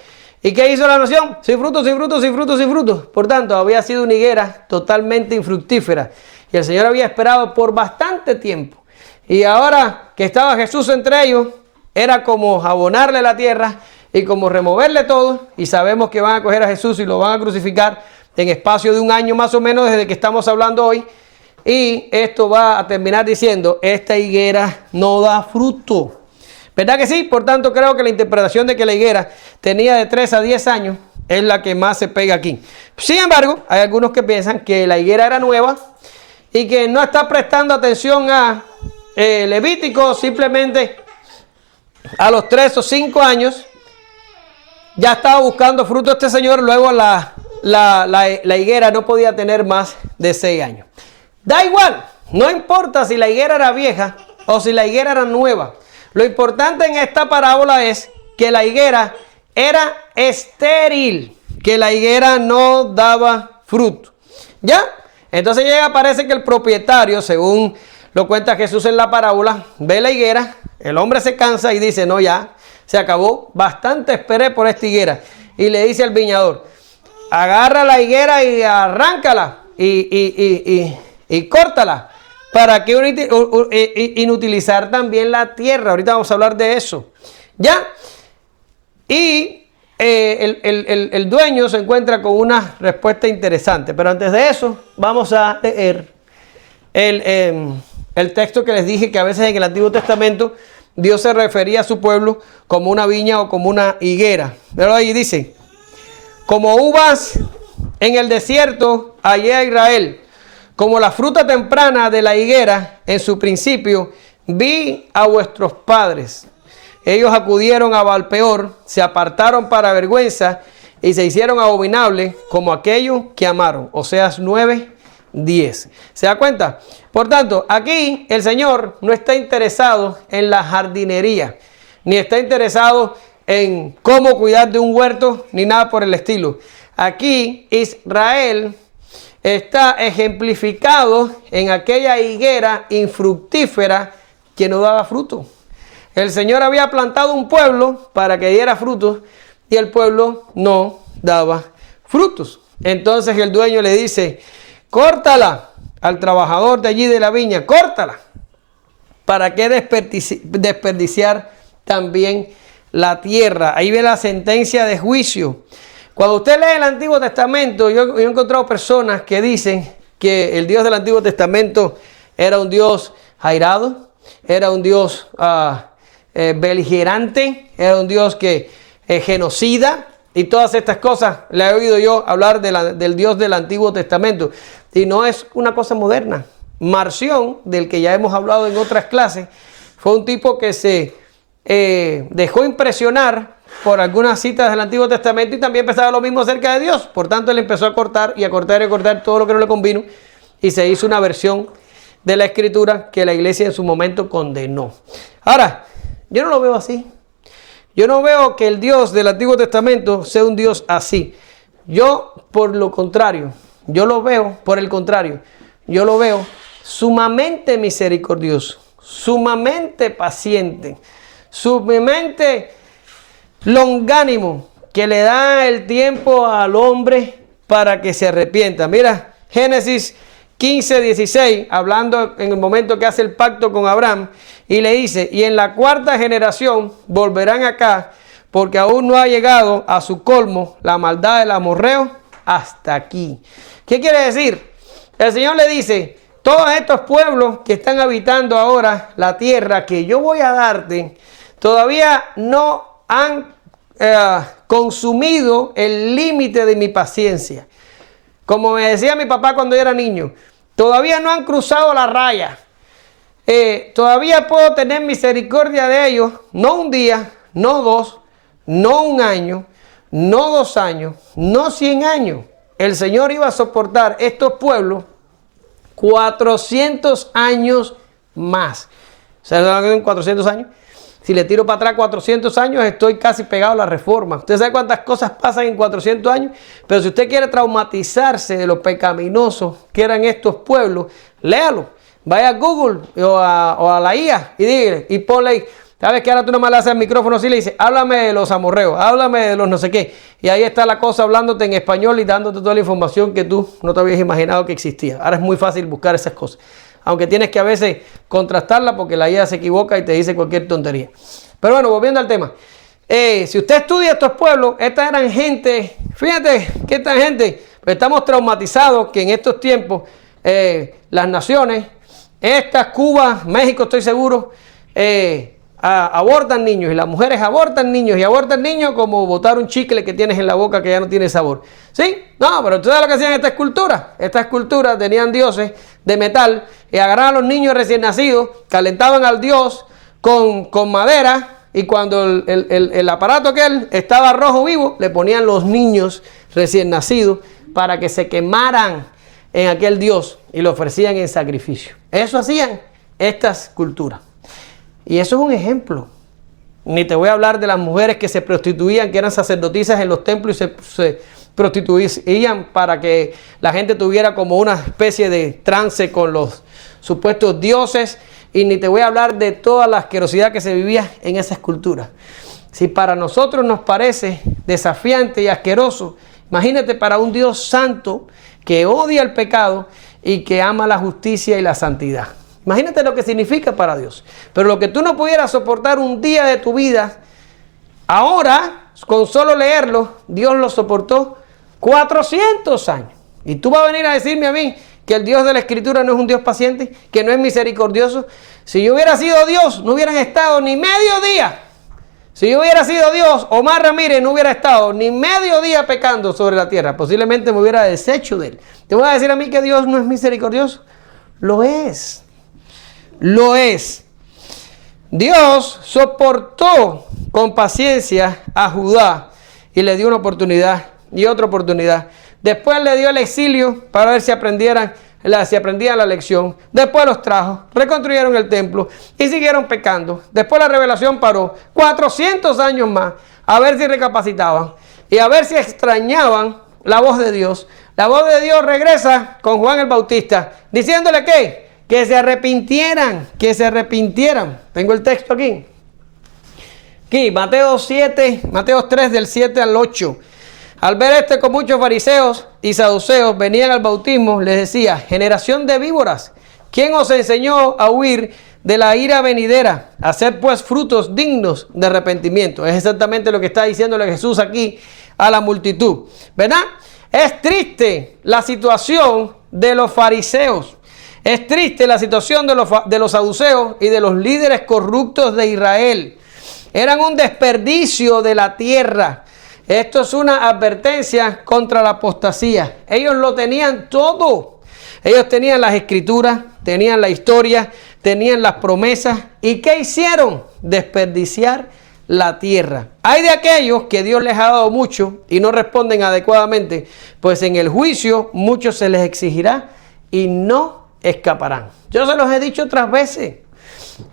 ¿Y qué hizo la nación? Sin fruto, sin fruto, sin fruto, sin fruto. Por tanto, había sido una higuera totalmente infructífera. Y el Señor había esperado por bastante tiempo. Y ahora que estaba Jesús entre ellos, era como abonarle la tierra y como removerle todo. Y sabemos que van a coger a Jesús y lo van a crucificar en espacio de 1 año más o menos desde que estamos hablando hoy. Y esto va a terminar diciendo, esta higuera no da fruto. ¿Verdad que sí? Por tanto, creo que la interpretación de que la higuera tenía de 3 a 10 años es la que más se pega aquí. Sin embargo, hay algunos que piensan que la higuera era nueva y que no está prestando atención a Levítico, simplemente a los 3 o 5 años ya estaba buscando fruto este señor, luego la higuera no podía tener más de 6 años. Da igual, no importa si la higuera era vieja o si la higuera era nueva. Lo importante en esta parábola es que la higuera era estéril, que la higuera no daba fruto. ¿Ya? Entonces parece que el propietario, según lo cuenta Jesús en la parábola, ve la higuera, el hombre se cansa y dice, no, ya, se acabó, bastante esperé por esta higuera. Y le dice al viñador, agarra la higuera y arráncala y córtala. ¿Para qué inutilizar también la tierra? Ahorita vamos a hablar de eso. ¿Ya? Y el dueño se encuentra con una respuesta interesante. Pero antes de eso, vamos a leer el texto que les dije que a veces en el Antiguo Testamento Dios se refería a su pueblo como una viña o como una higuera. Pero ahí dice, como uvas en el desierto hallé a Israel, como la fruta temprana de la higuera en su principio, vi a vuestros padres. Ellos acudieron a Baalpeor, se apartaron para vergüenza y se hicieron abominables como aquellos que amaron. Oseas 9:10. ¿Se da cuenta? Por tanto, aquí el Señor no está interesado en la jardinería, ni está interesado en cómo cuidar de un huerto, ni nada por el estilo. Aquí Israel está ejemplificado en aquella higuera infructífera que no daba fruto. El Señor había plantado un pueblo para que diera frutos y el pueblo no daba frutos. Entonces el dueño le dice, córtala al trabajador de allí de la viña, córtala. ¿Para qué desperdiciar también la tierra? Ahí ve la sentencia de juicio. Cuando usted lee el Antiguo Testamento, yo he encontrado personas que dicen que el Dios del Antiguo Testamento era un Dios airado, era un Dios beligerante, era un Dios que genocida y todas estas cosas. Le he oído yo hablar del Dios del Antiguo Testamento y no es una cosa moderna. Marción, del que ya hemos hablado en otras clases, fue un tipo que se dejó impresionar por algunas citas del Antiguo Testamento y también pensaba lo mismo acerca de Dios. Por tanto, él empezó a cortar y a cortar y a cortar todo lo que no le convino y se hizo una versión de la Escritura que la iglesia en su momento condenó. Ahora, yo no lo veo así. Yo no veo que el Dios del Antiguo Testamento sea un Dios así. Yo, por lo contrario, yo lo veo sumamente misericordioso, sumamente paciente, sumamente longánimo, que le da el tiempo al hombre para que se arrepienta. Mira, Génesis 15, 16, hablando en el momento que hace el pacto con Abraham, y le dice, y en la cuarta generación volverán acá, porque aún no ha llegado a su colmo la maldad del amorreo hasta aquí. ¿Qué quiere decir? El Señor le dice, todos estos pueblos que están habitando ahora la tierra que yo voy a darte, todavía no han consumido el límite de mi paciencia. Como me decía mi papá cuando yo era niño, todavía no han cruzado la raya. Todavía puedo tener misericordia de ellos, no un día, no dos, no un año, no 2 años, no 100 años. El Señor iba a soportar estos pueblos 400 años más. ¿Saben en 400 años? Si le tiro para atrás 400 años, estoy casi pegado a la reforma. Usted sabe cuántas cosas pasan en 400 años, pero si usted quiere traumatizarse de lo pecaminosos que eran estos pueblos, léalo. Vaya a Google o a la IA y dígale, y ponle ahí. ¿Sabes que ahora tú nomás le haces el micrófono así y le dices, háblame de los amorreos, háblame de los no sé qué? Y ahí está la cosa hablándote en español y dándote toda la información que tú no te habías imaginado que existía. Ahora es muy fácil buscar esas cosas. Aunque tienes que a veces contrastarla porque la IA se equivoca y te dice cualquier tontería. Pero bueno, volviendo al tema. Si usted estudia estos pueblos, estas eran gente, fíjate que esta gente, pues estamos traumatizados que en estos tiempos las naciones, Cuba, México estoy seguro, abortan niños y las mujeres abortan niños y abortan niños como botar un chicle que tienes en la boca que ya no tiene sabor. ¿Sí? No, pero tú sabes lo que hacían estas esculturas. Estas esculturas tenían dioses de metal y agarraban a los niños recién nacidos, calentaban al dios con madera y cuando el aparato aquel estaba rojo vivo, le ponían los niños recién nacidos para que se quemaran en aquel dios y lo ofrecían en sacrificio. Eso hacían estas culturas. Y eso es un ejemplo. Ni te voy a hablar de las mujeres que se prostituían, que eran sacerdotisas en los templos y se prostituían para que la gente tuviera como una especie de trance con los supuestos dioses. Y ni te voy a hablar de toda la asquerosidad que se vivía en esas culturas. Si para nosotros nos parece desafiante y asqueroso, imagínate para un Dios santo que odia el pecado y que ama la justicia y la santidad. Imagínate lo que significa para Dios. Pero lo que tú no pudieras soportar un día de tu vida, ahora, con solo leerlo, Dios lo soportó 400 años. Y tú vas a venir a decirme a mí que el Dios de la Escritura no es un Dios paciente, que no es misericordioso. Si yo hubiera sido Dios, no hubieran estado ni medio día. Si yo hubiera sido Dios, Omar Ramírez no hubiera estado ni medio día pecando sobre la tierra. Posiblemente me hubiera deshecho de él. ¿Te voy a decir a mí que Dios no es misericordioso? Lo es. Lo es. Dios soportó con paciencia a Judá y le dio una oportunidad y otra oportunidad. Después le dio el exilio para ver si aprendían la lección. Después los trajo, reconstruyeron el templo y siguieron pecando. Después la revelación paró 400 años más a ver si recapacitaban y a ver si extrañaban la voz de Dios. La voz de Dios regresa con Juan el Bautista diciéndole que se arrepintieran, que se arrepintieran. Tengo el texto aquí. Aquí, Mateo 3 del 7 al 8. Al ver con muchos fariseos y saduceos venían al bautismo, les decía, generación de víboras, ¿quién os enseñó a huir de la ira venidera? Hacer pues frutos dignos de arrepentimiento. Es exactamente lo que está diciéndole Jesús aquí a la multitud, ¿verdad? Es triste la situación de los fariseos. Es triste la situación de los saduceos y de los líderes corruptos de Israel. Eran un desperdicio de la tierra. Esto es una advertencia contra la apostasía. Ellos lo tenían todo. Ellos tenían las escrituras, tenían la historia, tenían las promesas. ¿Y qué hicieron? Desperdiciar la tierra. Hay de aquellos que Dios les ha dado mucho y no responden adecuadamente, pues en el juicio mucho se les exigirá y no escaparán. Yo se los he dicho otras veces.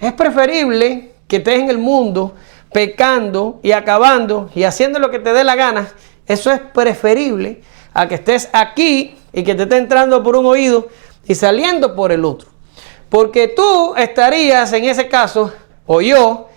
Es preferible que estés en el mundo pecando y acabando y haciendo lo que te dé la gana. Eso es preferible a que estés aquí y que te esté entrando por un oído y saliendo por el otro. Porque tú estarías en ese caso, o yo,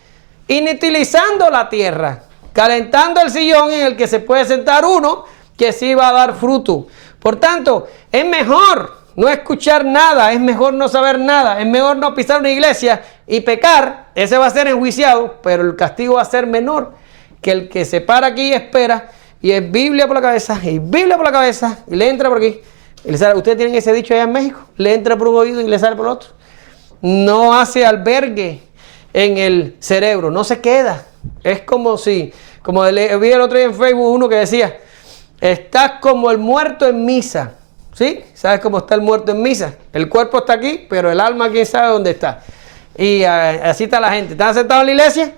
inutilizando la tierra, calentando el sillón en el que se puede sentar uno que sí va a dar fruto. Por tanto, es mejor no escuchar nada, es mejor no saber nada, es mejor no pisar una iglesia y pecar, ese va a ser enjuiciado, pero el castigo va a ser menor que el que se para aquí y espera, y es Biblia por la cabeza, y Biblia por la cabeza, y le entra por aquí, y le sale. Ustedes tienen ese dicho allá en México, le entra por un oído y le sale por el otro. No hace albergue en el cerebro, no se queda. Es como si, como vi el otro día en Facebook uno que decía, estás como el muerto en misa. ¿Sí? ¿Sabes cómo está el muerto en misa? El cuerpo está aquí, pero el alma quién sabe dónde está. Y así está la gente. Están sentados en la iglesia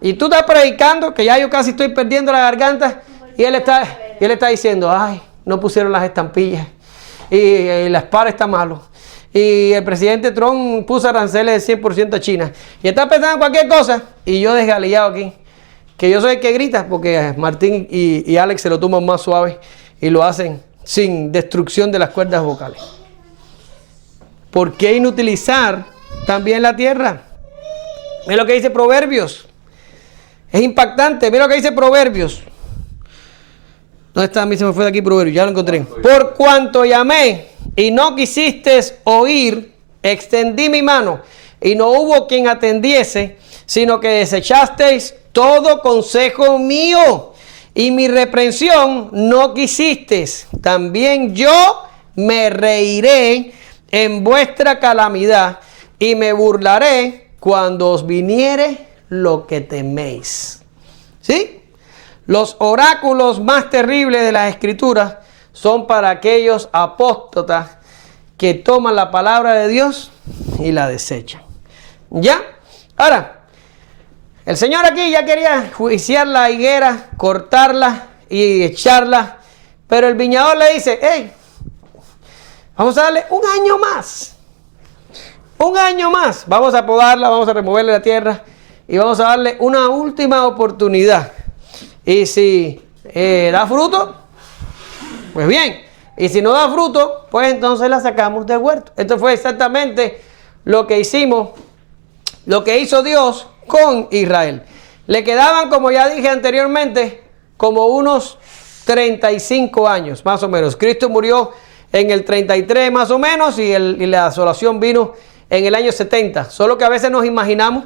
y tú estás predicando, que ya yo casi estoy perdiendo la garganta, y él está diciendo, ay, no pusieron las estampillas, y la espada está malo, y el presidente Trump puso aranceles de 100% a China, y está pensando en cualquier cosa, y yo desgalillado aquí, que yo soy el que grita, porque Martín y Alex se lo toman más suave y lo hacen sin destrucción de las cuerdas vocales. ¿Por qué inutilizar también la tierra? Mira lo que dice Proverbios. Es impactante. Mira lo que dice Proverbios. ¿Dónde está? A mí se me fue de aquí Proverbios. Ya lo encontré. Por cuanto llamé y no quisiste oír, extendí mi mano y no hubo quien atendiese, sino que desechasteis todo consejo mío y mi reprensión no quisisteis. También yo me reiré en vuestra calamidad y me burlaré cuando os viniere lo que teméis. ¿Sí? Los oráculos más terribles de las Escrituras son para aquellos apóstatas que toman la palabra de Dios y la desechan. ¿Ya? Ahora, el Señor aquí ya quería juiciar la higuera, cortarla y echarla, pero el viñador le dice, hey, vamos a darle un año más. Un año más. Vamos a podarla, vamos a removerle la tierra y vamos a darle una última oportunidad. Y si da fruto, pues bien. Y si no da fruto, pues entonces la sacamos del huerto. Esto fue exactamente lo que hicimos, lo que hizo Dios con Israel. Le quedaban, como ya dije anteriormente, como unos 35 años, más o menos. Cristo murió en el 33 más o menos y la asolación vino en el año 70. Solo que a veces nos imaginamos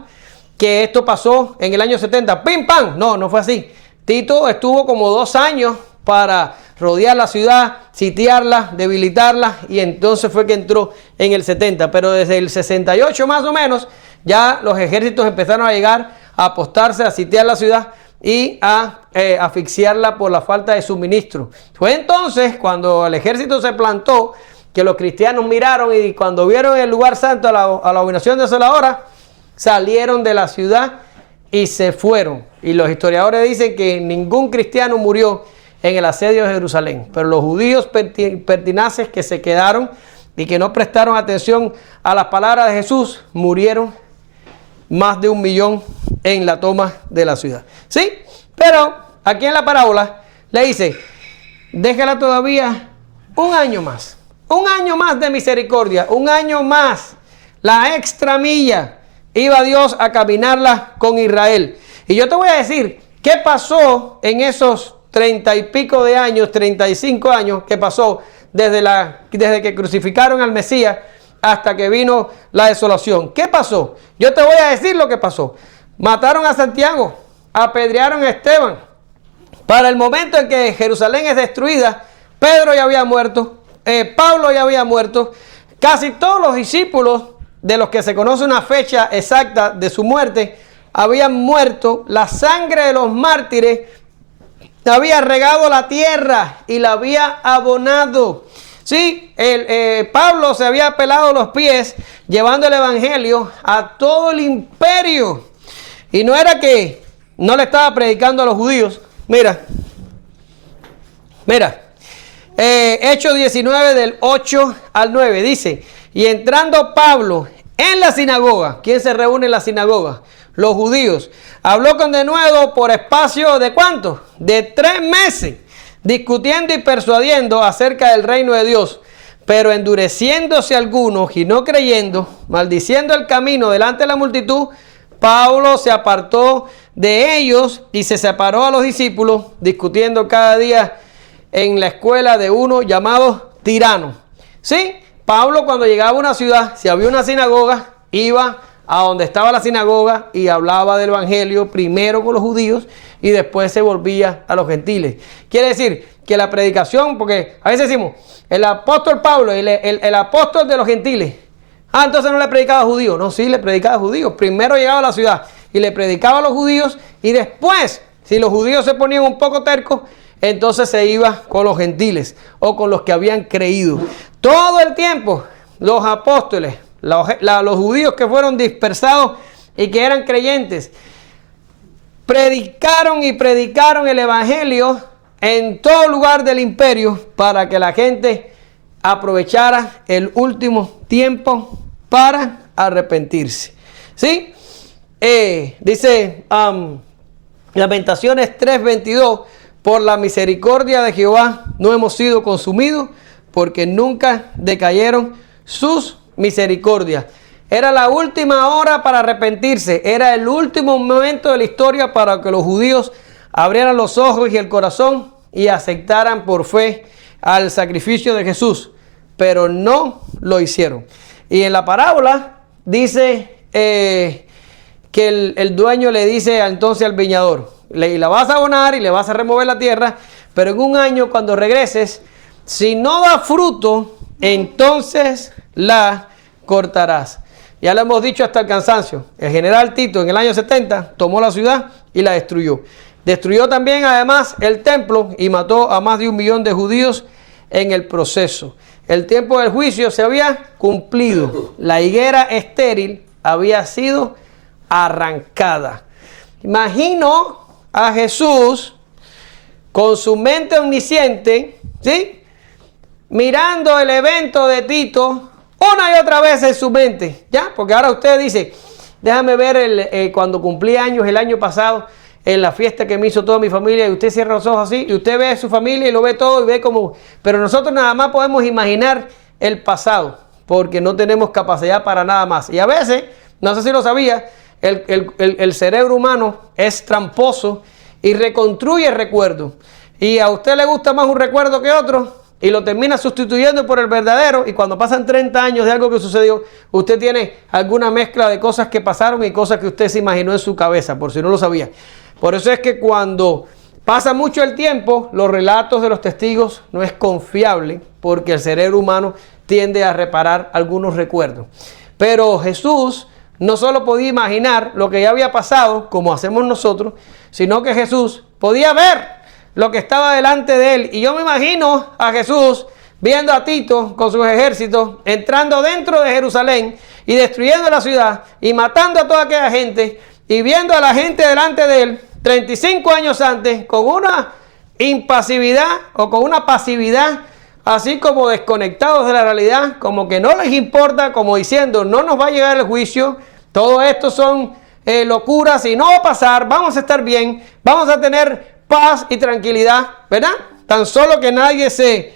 que esto pasó en el año 70. ¡Pim, pam! No, no fue así. Tito estuvo como 2 años para rodear la ciudad, sitiarla, debilitarla, y entonces fue que entró en el 70. Pero desde el 68 más o menos, ya los ejércitos empezaron a llegar a apostarse, a sitiar la ciudad y a asfixiarla por la falta de suministro. Fue entonces cuando el ejército se plantó que los cristianos miraron y cuando vieron el lugar santo a la abominación desoladora, salieron de la ciudad y se fueron. Y los historiadores dicen que ningún cristiano murió en el asedio de Jerusalén, pero los judíos pertinaces que se quedaron y que no prestaron atención a las palabras de Jesús, murieron más de 1 millón en la toma de la ciudad. ¿Sí? Pero aquí en la parábola le dice, déjala todavía un año más. Un año más de misericordia, un año más. La extra milla iba Dios a caminarla con Israel. Y yo te voy a decir, ¿qué pasó en esos 30 y pico de años, 35 años que pasó desde que crucificaron al Mesías hasta que vino la desolación? ¿Qué pasó? Yo te voy a decir lo que pasó. Mataron a Santiago, apedrearon a Esteban. Para el momento en que Jerusalén es destruida, Pedro ya había muerto, Pablo ya había muerto, casi todos los discípulos de los que se conoce una fecha exacta de su muerte habían muerto. La sangre de los mártires había regado la tierra y la había abonado. Sí, Pablo se había pelado los pies llevando el evangelio a todo el imperio. Y no era que no le estaba predicando a los judíos. Mira. Hechos 19 del 8 al 9 dice, y entrando Pablo en la sinagoga, ¿quién se reúne en la sinagoga? Los judíos. Habló con denuedo por espacio de ¿cuánto? De 3 meses, discutiendo y persuadiendo acerca del reino de Dios. Pero endureciéndose algunos y no creyendo, maldiciendo el camino delante de la multitud, Pablo se apartó de ellos y se separó a los discípulos, discutiendo cada día en la escuela de uno llamado Tirano. ¿Sí? Pablo, cuando llegaba a una ciudad, si había una sinagoga, iba a donde estaba la sinagoga y hablaba del evangelio primero con los judíos y después se volvía a los gentiles. Quiere decir que la predicación, porque a veces decimos, el apóstol Pablo, el apóstol de los gentiles, entonces no le predicaba a judíos. No, sí, le predicaba a judíos. Primero llegaba a la ciudad y le predicaba a los judíos y después, si los judíos se ponían un poco tercos, entonces se iba con los gentiles o con los que habían creído. Todo el tiempo, los apóstoles, los judíos que fueron dispersados y que eran creyentes, predicaron y predicaron el evangelio en todo lugar del imperio para que la gente aprovechara el último tiempo para arrepentirse. ¿Sí? Dice Lamentaciones 3:22, por la misericordia de Jehová no hemos sido consumidos, porque nunca decayeron sus misericordias. Era la última hora para arrepentirse, era el último momento de la historia para que los judíos abrieran los ojos y el corazón y aceptaran por fe al sacrificio de Jesús, pero no lo hicieron. Y en la parábola dice que el dueño le dice entonces al viñador, la vas a abonar y le vas a remover la tierra, pero en un año cuando regreses, si no da fruto, entonces la cortarás. Ya lo hemos dicho hasta el cansancio. El general Tito en el año 70 tomó la ciudad y la destruyó. Destruyó también además el templo y mató a más de 1 millón de judíos en el proceso. El tiempo del juicio se había cumplido. La higuera estéril había sido arrancada. Imagino a Jesús con su mente omnisciente, ¿sí?, mirando el evento de Tito una y otra vez en su mente, ¿ya? Porque ahora usted dice, déjame ver cuando cumplí años el año pasado, en la fiesta que me hizo toda mi familia, y usted cierra los ojos así, y usted ve a su familia y lo ve todo, y ve como... Pero nosotros nada más podemos imaginar el pasado, porque no tenemos capacidad para nada más. Y a veces, no sé si lo sabía, el cerebro humano es tramposo y reconstruye el recuerdo. Y a usted le gusta más un recuerdo que otro, y lo termina sustituyendo por el verdadero, y cuando pasan 30 años de algo que sucedió, usted tiene alguna mezcla de cosas que pasaron y cosas que usted se imaginó en su cabeza, por si no lo sabía. Por eso es que cuando pasa mucho el tiempo, los relatos de los testigos no es confiable, porque el cerebro humano tiende a reparar algunos recuerdos. Pero Jesús no solo podía imaginar lo que ya había pasado, como hacemos nosotros, sino que Jesús podía ver lo que estaba delante de él. Y yo me imagino a Jesús viendo a Tito con sus ejércitos, entrando dentro de Jerusalén y destruyendo la ciudad y matando a toda aquella gente, y viendo a la gente delante de él 35 años antes con una impasividad o con una pasividad, así como desconectados de la realidad, como que no les importa, como diciendo, no nos va a llegar el juicio, todo esto son locuras y no va a pasar, vamos a estar bien, vamos a tener paz y tranquilidad, ¿verdad? Tan solo que nadie se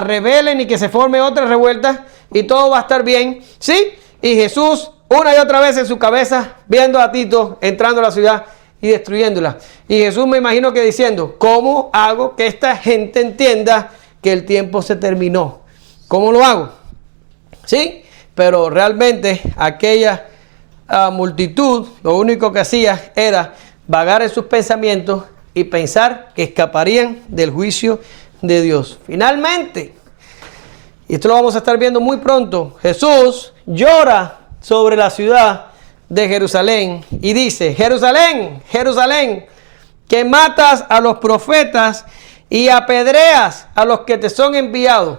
rebele ni que se forme otra revuelta y todo va a estar bien, ¿sí? Y Jesús una y otra vez en su cabeza viendo a Tito entrando a la ciudad y destruyéndola. Y Jesús me imagino que diciendo, ¿cómo hago que esta gente entienda que el tiempo se terminó? ¿Cómo lo hago? ¿Sí? Pero realmente aquella multitud lo único que hacía era vagar en sus pensamientos y pensar que escaparían del juicio de Dios. Finalmente, y esto lo vamos a estar viendo muy pronto, Jesús llora sobre la ciudad de Jerusalén y dice, Jerusalén, Jerusalén, que matas a los profetas y apedreas a los que te son enviados.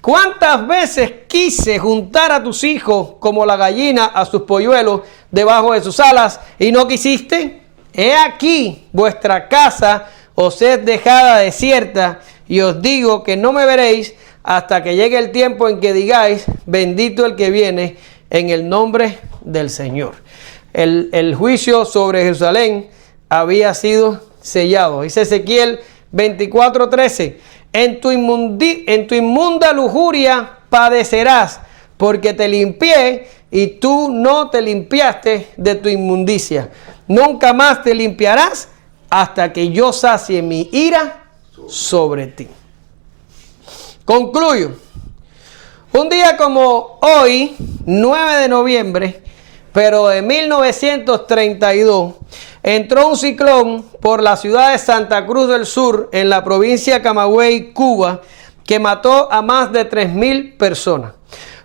¿Cuántas veces quise juntar a tus hijos como la gallina a sus polluelos debajo de sus alas y no quisiste? He aquí vuestra casa os es dejada desierta, y os digo que no me veréis hasta que llegue el tiempo en que digáis, bendito el que viene en el nombre del Señor. El juicio sobre Jerusalén había sido sellado. Dice Ezequiel 24:13, en tu inmunda lujuria padecerás, porque te limpié y tú no te limpiaste de tu inmundicia. Nunca más te limpiarás hasta que yo sacie mi ira sobre ti. Concluyo. Un día como hoy, 9 de noviembre, pero de 1932, entró un ciclón por la ciudad de Santa Cruz del Sur, en la provincia de Camagüey, Cuba, que mató a más de 3.000 personas.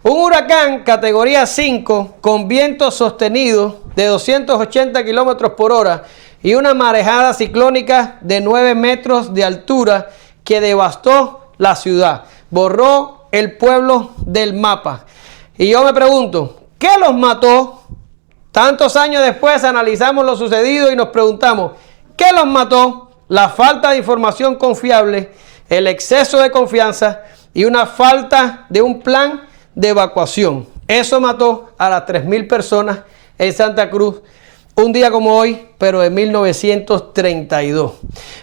Un huracán categoría 5 con vientos sostenidos de 280 kilómetros por hora y una marejada ciclónica de 9 metros de altura que devastó la ciudad, borró el pueblo del mapa. Y yo me pregunto, ¿qué los mató? Tantos años después analizamos lo sucedido y nos preguntamos, ¿qué los mató? La falta de información confiable, el exceso de confianza y una falta de un plan de evacuación. Eso mató a las 3.000 personas en Santa Cruz, un día como hoy, pero de 1932.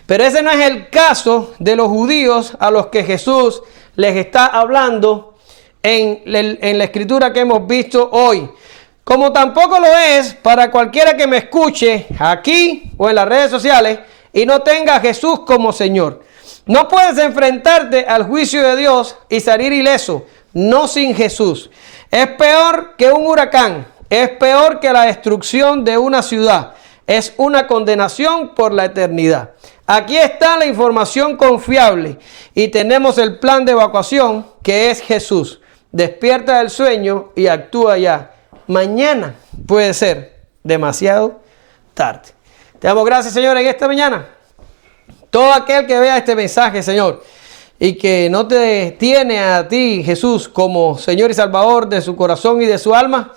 Pero ese no es el caso de los judíos a los que Jesús les está hablando en la escritura que hemos visto hoy. Como tampoco lo es para cualquiera que me escuche aquí o en las redes sociales y no tenga a Jesús como Señor. No puedes enfrentarte al juicio de Dios y salir ileso, no sin Jesús. Es peor que un huracán, es peor que la destrucción de una ciudad, es una condenación por la eternidad. Aquí está la información confiable y tenemos el plan de evacuación que es Jesús. Despierta del sueño y actúa ya. Mañana puede ser demasiado tarde. Te damos gracias, Señor, en esta mañana. Todo aquel que vea este mensaje, Señor, y que no te tiene a ti, Jesús, como Señor y Salvador de su corazón y de su alma,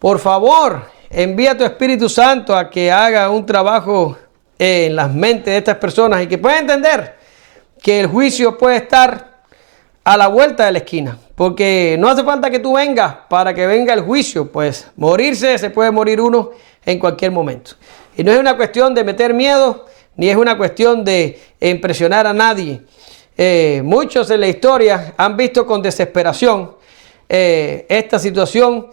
por favor, envía tu Espíritu Santo a que haga un trabajo en las mentes de estas personas y que puedan entender que el juicio puede estar a la vuelta de la esquina. Porque no hace falta que tú vengas para que venga el juicio, pues morirse se puede morir uno en cualquier momento. Y no es una cuestión de meter miedo, ni es una cuestión de impresionar a nadie. Muchos en la historia han visto con desesperación esta situación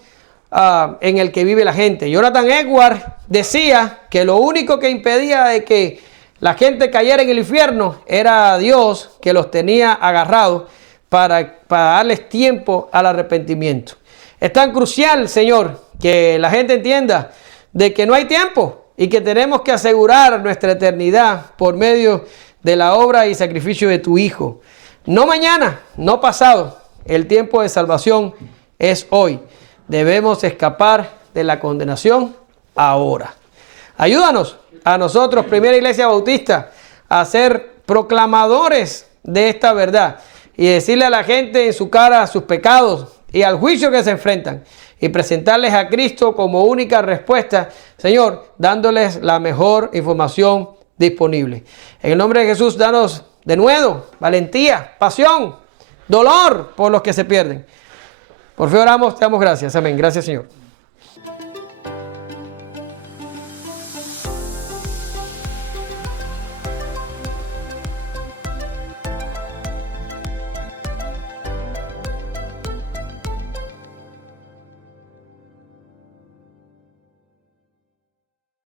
en el que vive la gente. Jonathan Edwards decía que lo único que impedía de que la gente cayera en el infierno era Dios, que los tenía agarrados para darles tiempo al arrepentimiento. Es tan crucial, Señor, que la gente entienda de que no hay tiempo y que tenemos que asegurar nuestra eternidad por medio de la obra y sacrificio de tu Hijo. No mañana, no pasado. El tiempo de salvación es hoy. Debemos escapar de la condenación ahora. Ayúdanos a nosotros, Primera Iglesia Bautista, a ser proclamadores de esta verdad y decirle a la gente en su cara sus pecados y al juicio que se enfrentan y presentarles a Cristo como única respuesta, Señor, dándoles la mejor información disponible. En el nombre de Jesús, danos de nuevo valentía, pasión, dolor por los que se pierden. Por fin oramos, te damos gracias. Amén. Gracias, Señor.